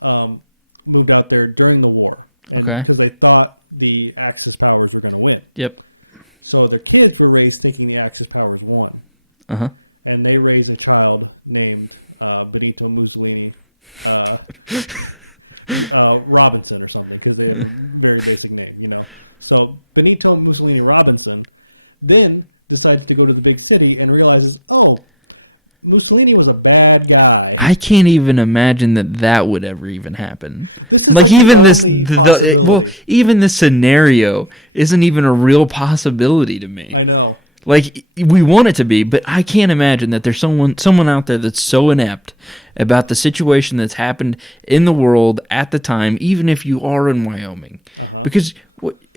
moved out there during the war. Okay. Because they thought the Axis powers were going to win. Yep. So their kids were raised thinking the Axis powers won. Uh-huh. And they raised a child named Benito Mussolini Robinson or something, because they had a very basic name, you know. So Benito Mussolini Robinson then decides to go to the big city and realizes, oh, Mussolini was a bad guy. I can't even imagine that would ever even happen. Like even this, even this scenario isn't even a real possibility to me. I know. Like, we want it to be, but I can't imagine that there's someone out there that's so inept about the situation that's happened in the world at the time, even if you are in Wyoming. Uh-huh. Because,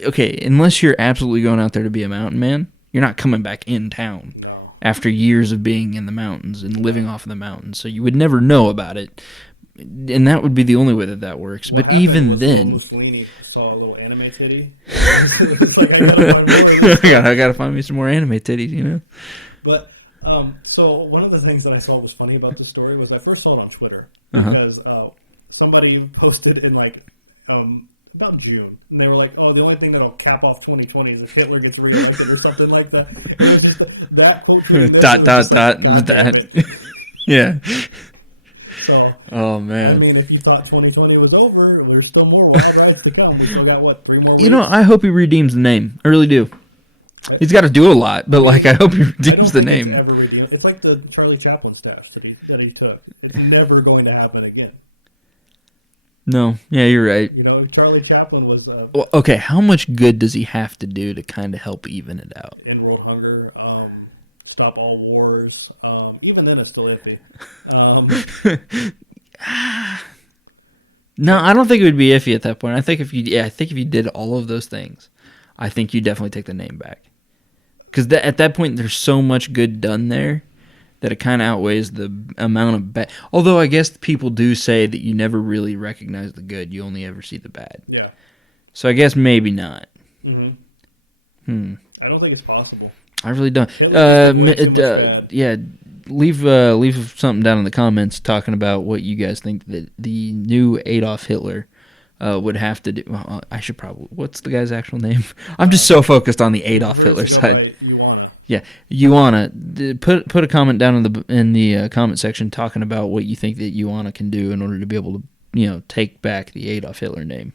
okay, unless you're absolutely going out there to be a mountain man, you're not coming back in town after years of being in the mountains and living off of the mountains. So you would never know about it. And that would be the only way that works. But even then... Mussolini saw a little anime titty. It's like, I gotta find more. I gotta find me some more anime titties, you know? But, so one of the things that I saw was funny about this story was I first saw it on Twitter. Because somebody posted in, like, about June. And they were like, oh, the only thing that'll cap off 2020 is if Hitler gets reelected or something like that. It was just that quote. That. Yeah. So, oh man! I mean, if you thought 2020 was over, there's still more wild rides to come. We still got 3 more. You know, I hope he redeems the name. I really do. He's got to do a lot, but like, I hope he redeems the name. It's like the Charlie Chaplin stash that he took. It's never going to happen again. No, yeah, you're right. You know, Charlie Chaplin was. Well, okay, how much good does he have to do to kind of help even it out? End world hunger. Stop all wars. Even then, it's still iffy. No, I don't think it would be iffy at that point. I think if you did all of those things, I think you definitely take the name back. Because at that point, there's so much good done there that it kind of outweighs the amount of bad. Although I guess people do say that you never really recognize the good; you only ever see the bad. Yeah. So I guess maybe not. Mm-hmm. I don't think it's possible. I really don't. Yeah, leave something down in the comments talking about what you guys think that the new Adolf Hitler would have to do. Well, I should probably. What's the guy's actual name? I'm just so focused on the Adolf Hitler side. Yeah, Ioana. Put a comment down in the comment section talking about what you think that Ioana can do in order to be able to take back the Adolf Hitler name.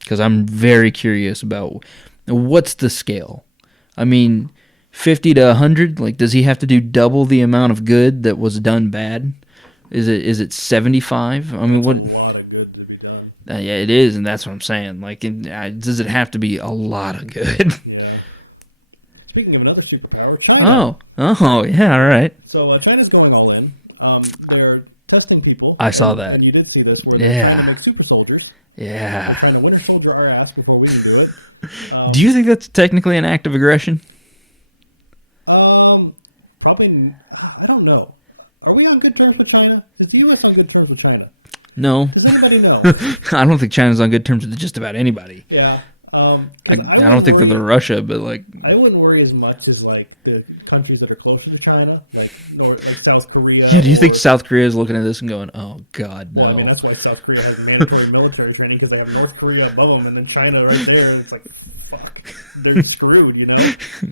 Because I'm very curious about what's the scale. I mean, 50 to 100? Like, does he have to do double the amount of good that was done bad? Is it 75? I mean, what? That's a lot of good to be done. Yeah, it is, and that's what I'm saying. Like, does it have to be a lot of good? Yeah. Speaking of another superpower, China. Oh, yeah, all right. So China's going all in. They're testing people. I saw that. And you did see this, where they're trying to make super soldiers. Yeah. They're trying to winter soldier our ass before we can do it. Do you think that's technically an act of aggression? Probably. I don't know. Are we on good terms with China? Is the U.S. on good terms with China? No. Does anybody know? I don't think China's on good terms with just about anybody. Yeah. I don't think that they're Russia, but like I wouldn't worry as much as like the countries that are closer to China, like South Korea. Yeah, do you think South Korea is looking at this and going, "Oh God, no"? Well, I mean, that's why South Korea has mandatory military training, because they have North Korea above them, and then China right there. And it's like, fuck, they're screwed, you know?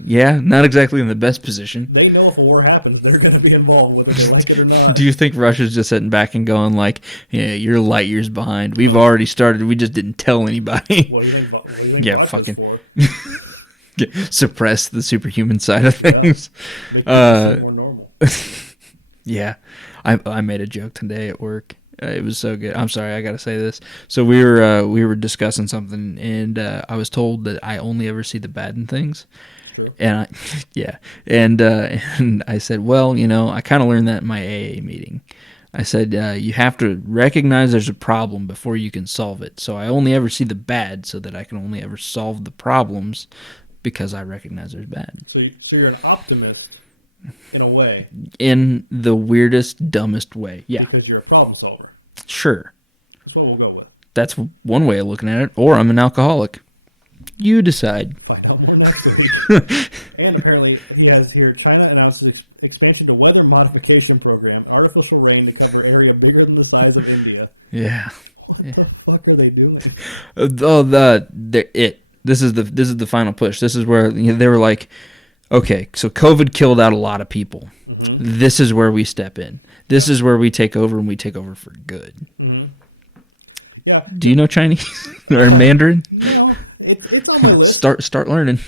Yeah, not exactly in the best position. They know if a war happens, they're going to be involved, whether they like it or not. Do you think Russia's just sitting back and going like, yeah, you're light years behind. We've already started. We just didn't tell anybody. What do you think Yeah, Russia's fucking- for? Suppress the superhuman side of things. Make it more normal. Yeah, I made a joke today at work. It was so good. I'm sorry, I got to say this. So we were discussing something, and I was told that I only ever see the bad in things. Sure. And and I said, well, I kind of learned that in my AA meeting. I said, you have to recognize there's a problem before you can solve it. So I only ever see the bad so that I can only ever solve the problems because I recognize there's bad. So you're an optimist in a way. In the weirdest, dumbest way. Yeah, Because you're a problem solver. sure. That's what we'll go with. That's one way of looking at it. Or I'm an alcoholic. You decide. Find out more next week. And apparently, he has here, China announces expansion to weather modification program, artificial rain to cover area bigger than the size of India. Yeah. What the fuck are they doing? This is the final push. This is where they were like, okay, so COVID killed out a lot of people. Mm-hmm. This is where we step in. This is where we take over, and we take over for good. Mm-hmm. Yeah. Do you know Chinese or Mandarin? No, it's on my list. Start learning.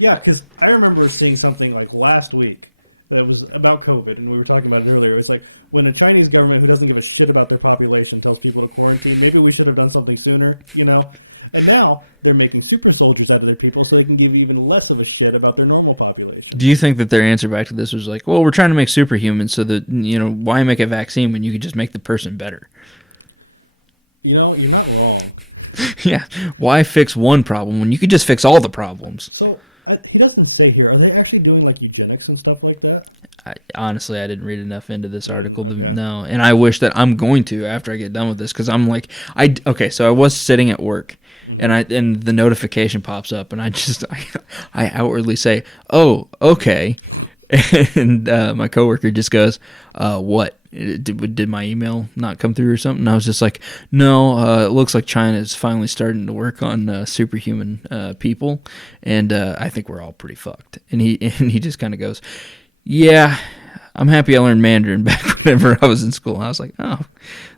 Yeah, because I remember seeing something like last week that was about COVID, and we were talking about it earlier. It was like when a Chinese government who doesn't give a shit about their population tells people to quarantine, maybe we should have done something sooner, you know? And now they're making super soldiers out of their people so they can give even less of a shit about their normal population. Do you think that their answer back to this was like, well, we're trying to make superhumans so that, why make a vaccine when you could just make the person better? You know, you're not wrong. Yeah. Why fix one problem when you could just fix all the problems? So, he doesn't say here, are they actually doing like eugenics and stuff like that? Honestly, I didn't read enough into this article to Okay. know. And I wish that I'm going to after I get done with this because I'm like, so I was sitting at work and the notification pops up and I outwardly say, oh, okay. And my coworker just goes, what? Did my email not come through or something? And I was just like, no, it looks like China is finally starting to work on superhuman people, and I think we're all pretty fucked. And he just kind of goes, yeah, I'm happy I learned Mandarin back whenever I was in school. And I was like, oh,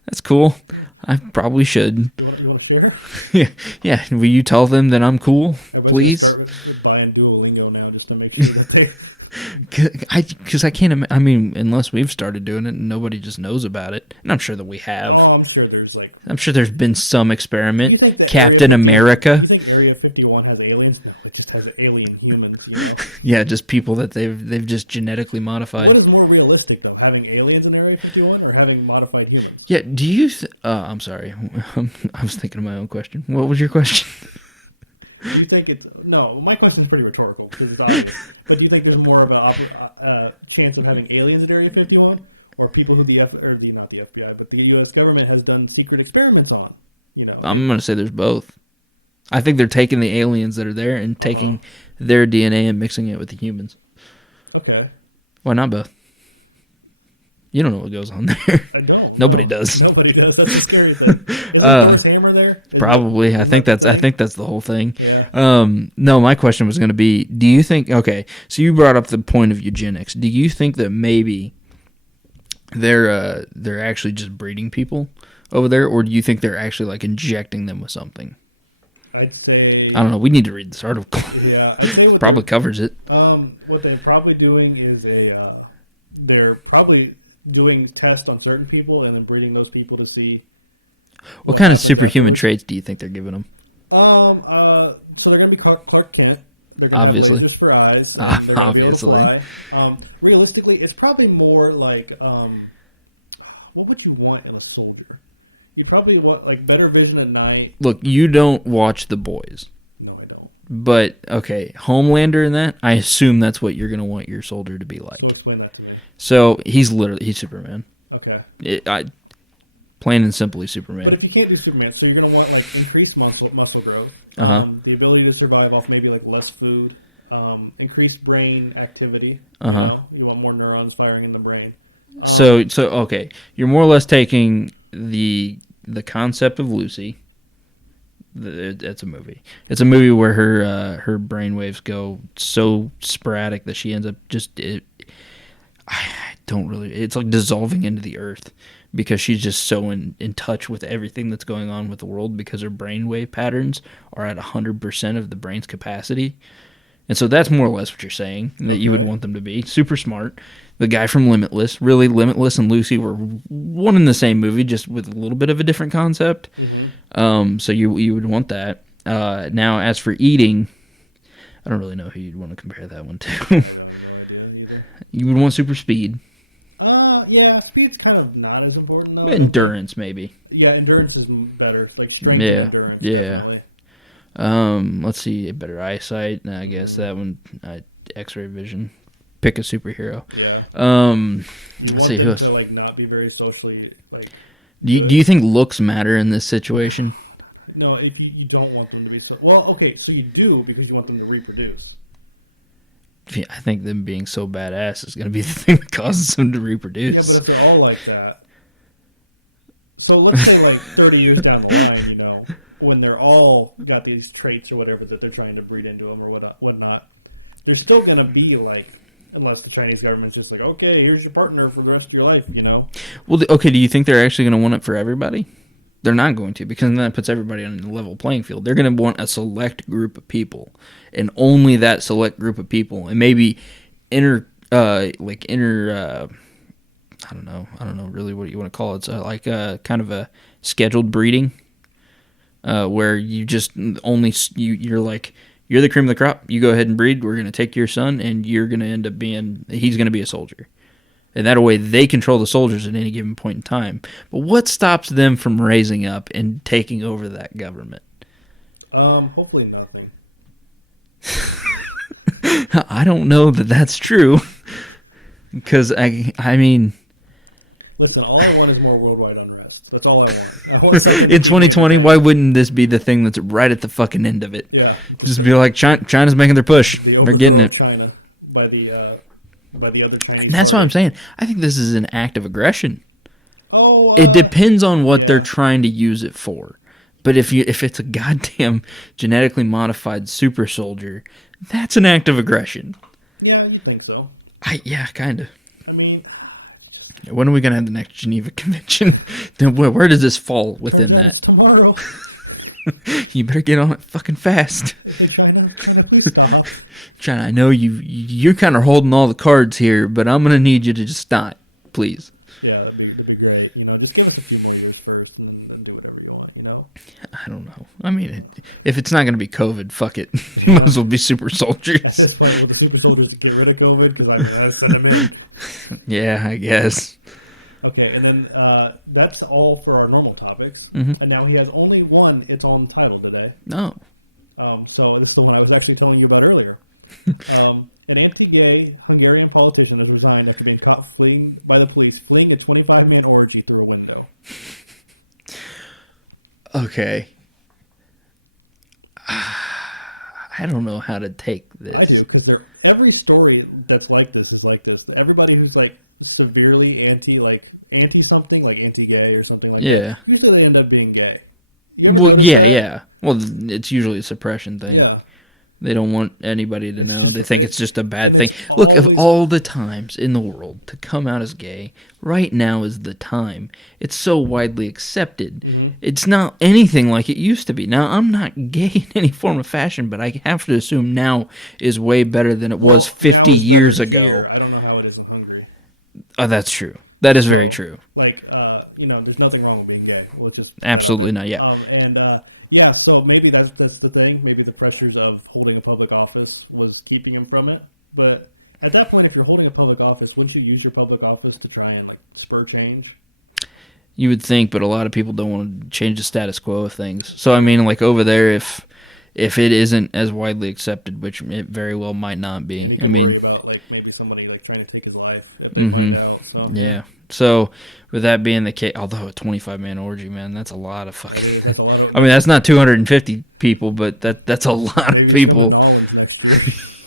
that's cool. I probably should. You want to share? Yeah. Will you tell them that I'm cool, Everybody's please? start buying Duolingo now just to make sure that they... Because I can't. I mean, unless we've started doing it and nobody just knows about it, and I'm sure that we have. Oh, I'm sure there's like... I'm sure there's been some You experiment. think that Captain Area- America. You think Area 51 has aliens? No, it just has alien humans, you know? Yeah, just people that they've just genetically modified. What is more realistic, though? Having aliens in Area 51 or having modified humans? Yeah. Do you? I'm sorry. I was thinking of my own question. What was your question? Do you think it's... No, my question is pretty rhetorical because it's obvious. But do you think there's more of a chance of having aliens in Area 51? Or people who not the FBI, but the U.S. government has done secret experiments on? You know? I'm gonna say there's both. I think they're taking the aliens that are there and taking their DNA and mixing it with the humans. Okay. Why not both? You don't know what goes on there. I don't. Nobody No. does. Nobody does. That's the scary thing. Is Thor's hammer there? Is Probably. I think that that's the whole thing. Yeah. No, my question was going to be, do you think, okay, so you brought up the point of eugenics. Do you think that maybe they're actually just breeding people over there, or do you think they're actually like injecting them with something? I'd say... I don't know. We need to read this article. Yeah. I'd say Probably covers it. what they're probably doing is they're probably doing tests on certain people and then breeding those people to see... What kind of happens superhuman afterwards. traits do you think they're giving them? So they're going to be Clark Kent. They're going to Obviously. have lasers for eyes. Ah, They're gonna be able to obviously. fly. Realistically, it's probably more like... what would you want in a soldier? You'd probably want like better vision at night. Look, you don't watch The Boys, No, I don't. but okay, Homelander and that, I assume that's what you're going to want your soldier to be like. So explain that to me. So he's Superman. Okay. Plain and simply But Superman. if you can't do Superman, so you're going to want like increased muscle growth, Uh-huh. The ability to survive off maybe like less food, increased brain activity. Uh-huh. You want more neurons firing in the brain. So okay, you're more or less taking the concept of Lucy, It's a movie. It's a movie where her brainwaves go so sporadic that she ends up I don't really. It's like dissolving into the earth because she's just so in touch with everything that's going on with the world because her brainwave patterns are at 100% of the brain's capacity. And so that's more or less what you're saying, that you would want them to be. Super smart. The guy from Limitless, really, Limitless and Lucy were one in the same movie, just with a little bit of a different concept. So you would want that. Now, as for eating, I don't really know who you'd want to compare that one to. You would want super speed. Yeah, speed's kind of not as important, though. Endurance, maybe. Yeah, endurance is better. Like strength and endurance. Yeah. Definitely. Let's see, better eyesight. I guess that one, X-ray vision. Pick a superhero. Yeah. Let's see who else. To, like, not be very socially, like. Do you think looks matter in this situation? No, if you don't want them to be so. Well, okay, so you do because you want them to reproduce. Yeah, I think them being so badass is going to be the thing that causes them to reproduce. Yeah, but if they're all like that. So let's say like 30 years down the line, when they're all got these traits or whatever that they're trying to breed into them or whatnot, they're still going to be like, unless the Chinese government's just like, okay, here's your partner for the rest of your life, Well, okay, do you think they're actually going to want it for everybody? They're not going to, because then that puts everybody on a level playing field. They're going to want a select group of people, and only that select group of people, and maybe I don't know really what you want to call it. So like kind of a scheduled breeding, where you just only you're like, you're the cream of the crop. You go ahead and breed. We're going to take your son, and you're going to end up he's going to be a soldier. And that way they control the soldiers at any given point in time. But what stops them from raising up and taking over that government? Hopefully nothing. I don't know that that's true. Because, I mean... Listen, all I want is more worldwide unrest. That's all I want. In 2020, why wouldn't this be the thing that's right at the fucking end of it? Yeah. Just be like, China's making their push. They're getting it. China by the other Chinese. And that's what I'm saying. I think this is an act of aggression. Oh, it depends on what they're trying to use it for. But if it's a goddamn genetically modified super soldier, that's an act of aggression. Yeah, you think so? Yeah, kind of. I mean, when are we gonna have the next Geneva Convention? Where does this fall within that? Tomorrow. You better get on it fucking fast. China, please stop. China, I know you're kind of holding all the cards here, but I'm gonna need you to just stop, please. Yeah, that'd be great. Just give us a few more years first, and then do whatever you want. I don't know. I mean, if it's not gonna be COVID, fuck it. You might as well be super soldiers. At this point, with the super soldiers to get rid of COVID, because I sent them in. Yeah, I guess. Okay, and then that's all for our normal topics. Mm-hmm. And now he has only one its own title today. No. So this is the one I was actually telling you about earlier. An anti-gay Hungarian politician has resigned after being caught fleeing by the police, fleeing a 25-man orgy through a window. Okay. I don't know how to take this. I do, because every story that's like this is like this. Everybody who's like severely anti something, like anti-gay or something like that, usually they end up being gay. Well, yeah. Well, it's usually a suppression thing. Yeah. They don't want anybody to know. They think it's just a bad thing. Look, of all the times in the world to come out as gay, right now is the time. It's so widely accepted. Mm-hmm. It's not anything like it used to be. Now, I'm not gay in any form of fashion, but I have to assume now is way better than it was 50 years ago. I don't know how it is in Hungary. Oh, that's true. That is very true. Like, there's nothing wrong with being gay. Absolutely not, yeah. Yeah, so maybe that's the thing. Maybe the pressures of holding a public office was keeping him from it. But at that point, if you're holding a public office, wouldn't you use your public office to try and spur change? You would think, but a lot of people don't want to change the status quo of things. So I mean, over there, if it isn't as widely accepted, which it very well might not be. I mean, worry about maybe somebody trying to take his life if they find out. So. Yeah. So, with that being the case, although a 25-man orgy, man, that's a lot of fucking... I mean, that's not 250 people, but that's a lot of people.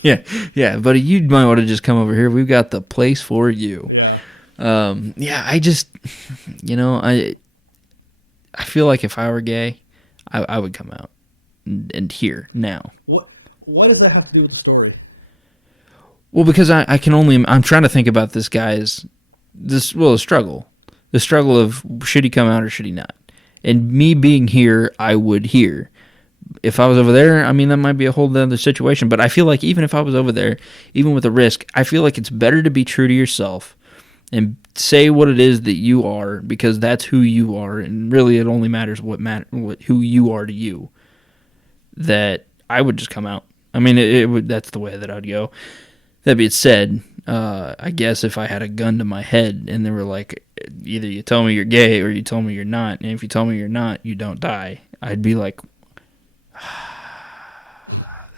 Yeah, buddy, you might want to just come over here. We've got the place for you. Yeah. I just, I feel like if I were gay, I would come out. and here now. What does that have to do with the story? Well, because I'm trying to think about this guy's, the struggle. The struggle of should he come out or should he not? And me being here, I would hear. If I was over there, I mean, that might be a whole other situation. But I feel like even if I was over there, even with a risk, I feel like it's better to be true to yourself and say what it is that you are, because that's who you are. And really, it only matters who you are to you. That I would just come out. I mean, that's the way that I'd go. That being said, I guess if I had a gun to my head and they were like, either you tell me you're gay or you tell me you're not, and if you tell me you're not, you don't die, I'd be like,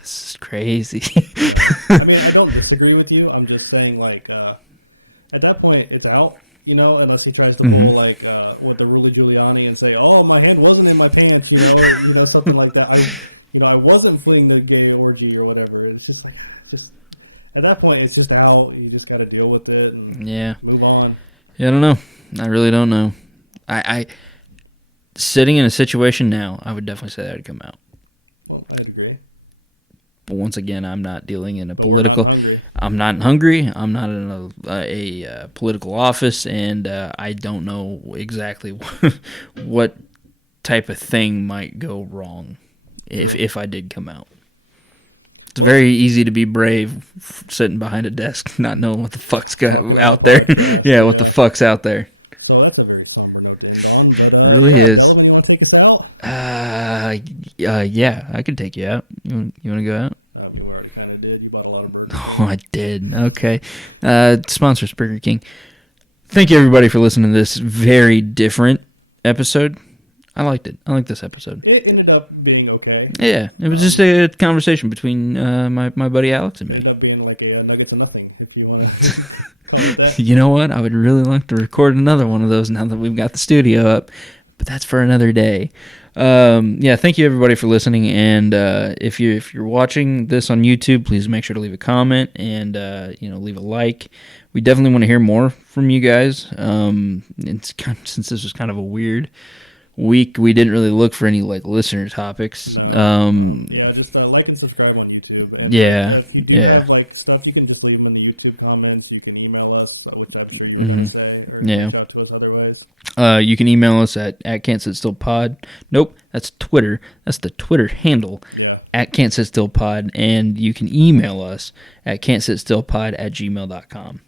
this is crazy. I mean, I don't disagree with you. I'm just saying, like, at that point, it's out, unless he tries to pull, like, the Rudy Giuliani and say, oh, my hand wasn't in my pants, something like that. I wasn't fleeing the gay orgy or whatever. It's just like, at that point, it's just out. You just got to deal with it and move on. Yeah, I don't know. I really don't know. I sitting in a situation now, I would definitely say that would come out. Well, I'd agree. But once again, I'm not dealing in a political. I'm not hungry. I'm not in a political office, and I don't know exactly what type of thing might go wrong if I did come out. It's very easy to be brave sitting behind a desk, not knowing what the fuck's out there. What the fuck's out there. So that's a very somber note to end on. It really is. You want to take us out? Yeah, I could take you out. You want to go out? You already kind of did. You bought a lot of burgers. Oh, I did. Okay. Sponsor Burger King. Thank you, everybody, for listening to this very different episode. I liked it. I liked this episode. It ended up being okay. Yeah, it was just a conversation between my buddy Alex and me. It ended up being like a nugget to nothing, if you want to call it that. You know what? I would really like to record another one of those now that we've got the studio up, but that's for another day. Thank you, everybody, for listening, and if you're watching this on YouTube, please make sure to leave a comment and leave a like. We definitely want to hear more from you guys. Since this was kind of a weird week, we didn't really look for any listener topics. Just like and subscribe on YouTube. And if you do have stuff, you can just leave them in the YouTube comments. You can email us, which I'm sure you're going to say, or reach out to us otherwise. You can email us at Can't Sit Still Pod. Nope, that's Twitter. That's the Twitter handle. At Can't Sit Still Pod, and you can email us at can'tsitstillpod@gmail.com.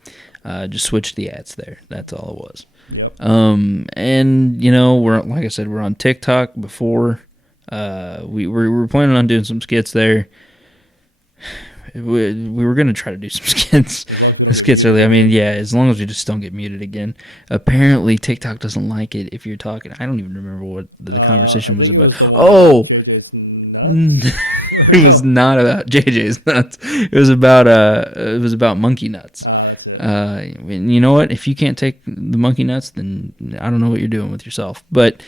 Just switch the ads there. That's all it was. Yep. We're, like I said, we're on TikTok before. We were planning on doing some skits there. We were going to try to do some skits early. I mean, as long as we just don't get muted again. Apparently, TikTok doesn't like it if you're talking. I don't even remember what the conversation was about. It was not about JJ's nuts. It was about monkey nuts. You know what? If you can't take the monkey nuts, then I don't know what you're doing with yourself. But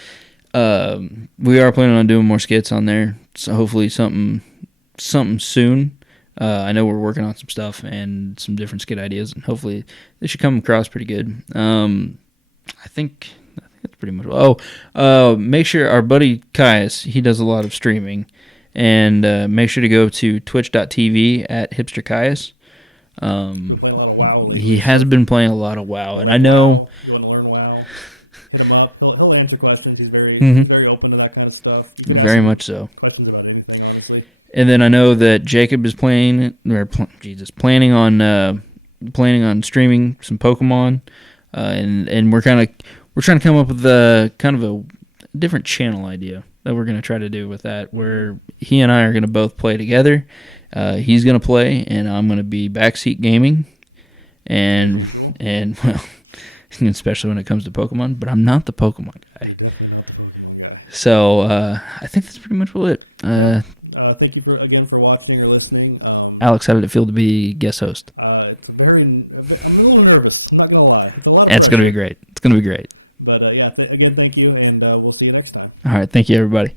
we are planning on doing more skits on there. So hopefully something soon. I know we're working on some stuff and some different skit ideas, and hopefully they should come across pretty good. I think that's pretty much. Make sure our buddy Caius, he does a lot of streaming, and make sure to go to twitch.tv at Hipster Caius. He has been playing a lot of WoW, and I know. You want to learn WoW? Hit him up. He'll answer questions. He's very open to that kind of stuff. Very much so. Questions about anything, honestly. And then I know that Jacob is planning on streaming some Pokemon, and we're trying to come up with a different channel idea that we're going to try to do with that, where he and I are going to both play together. He's going to play, and I'm going to be backseat gaming, and well, especially when it comes to Pokemon. But I'm not the Pokemon guy. So I think that's pretty much it. Thank you again for watching or listening. Alex, how did it feel to be guest host? I'm a little nervous. I'm not going to lie. It's a lot. It's going to be great. It's going to be great. But again, thank you, and we'll see you next time. All right, thank you, everybody.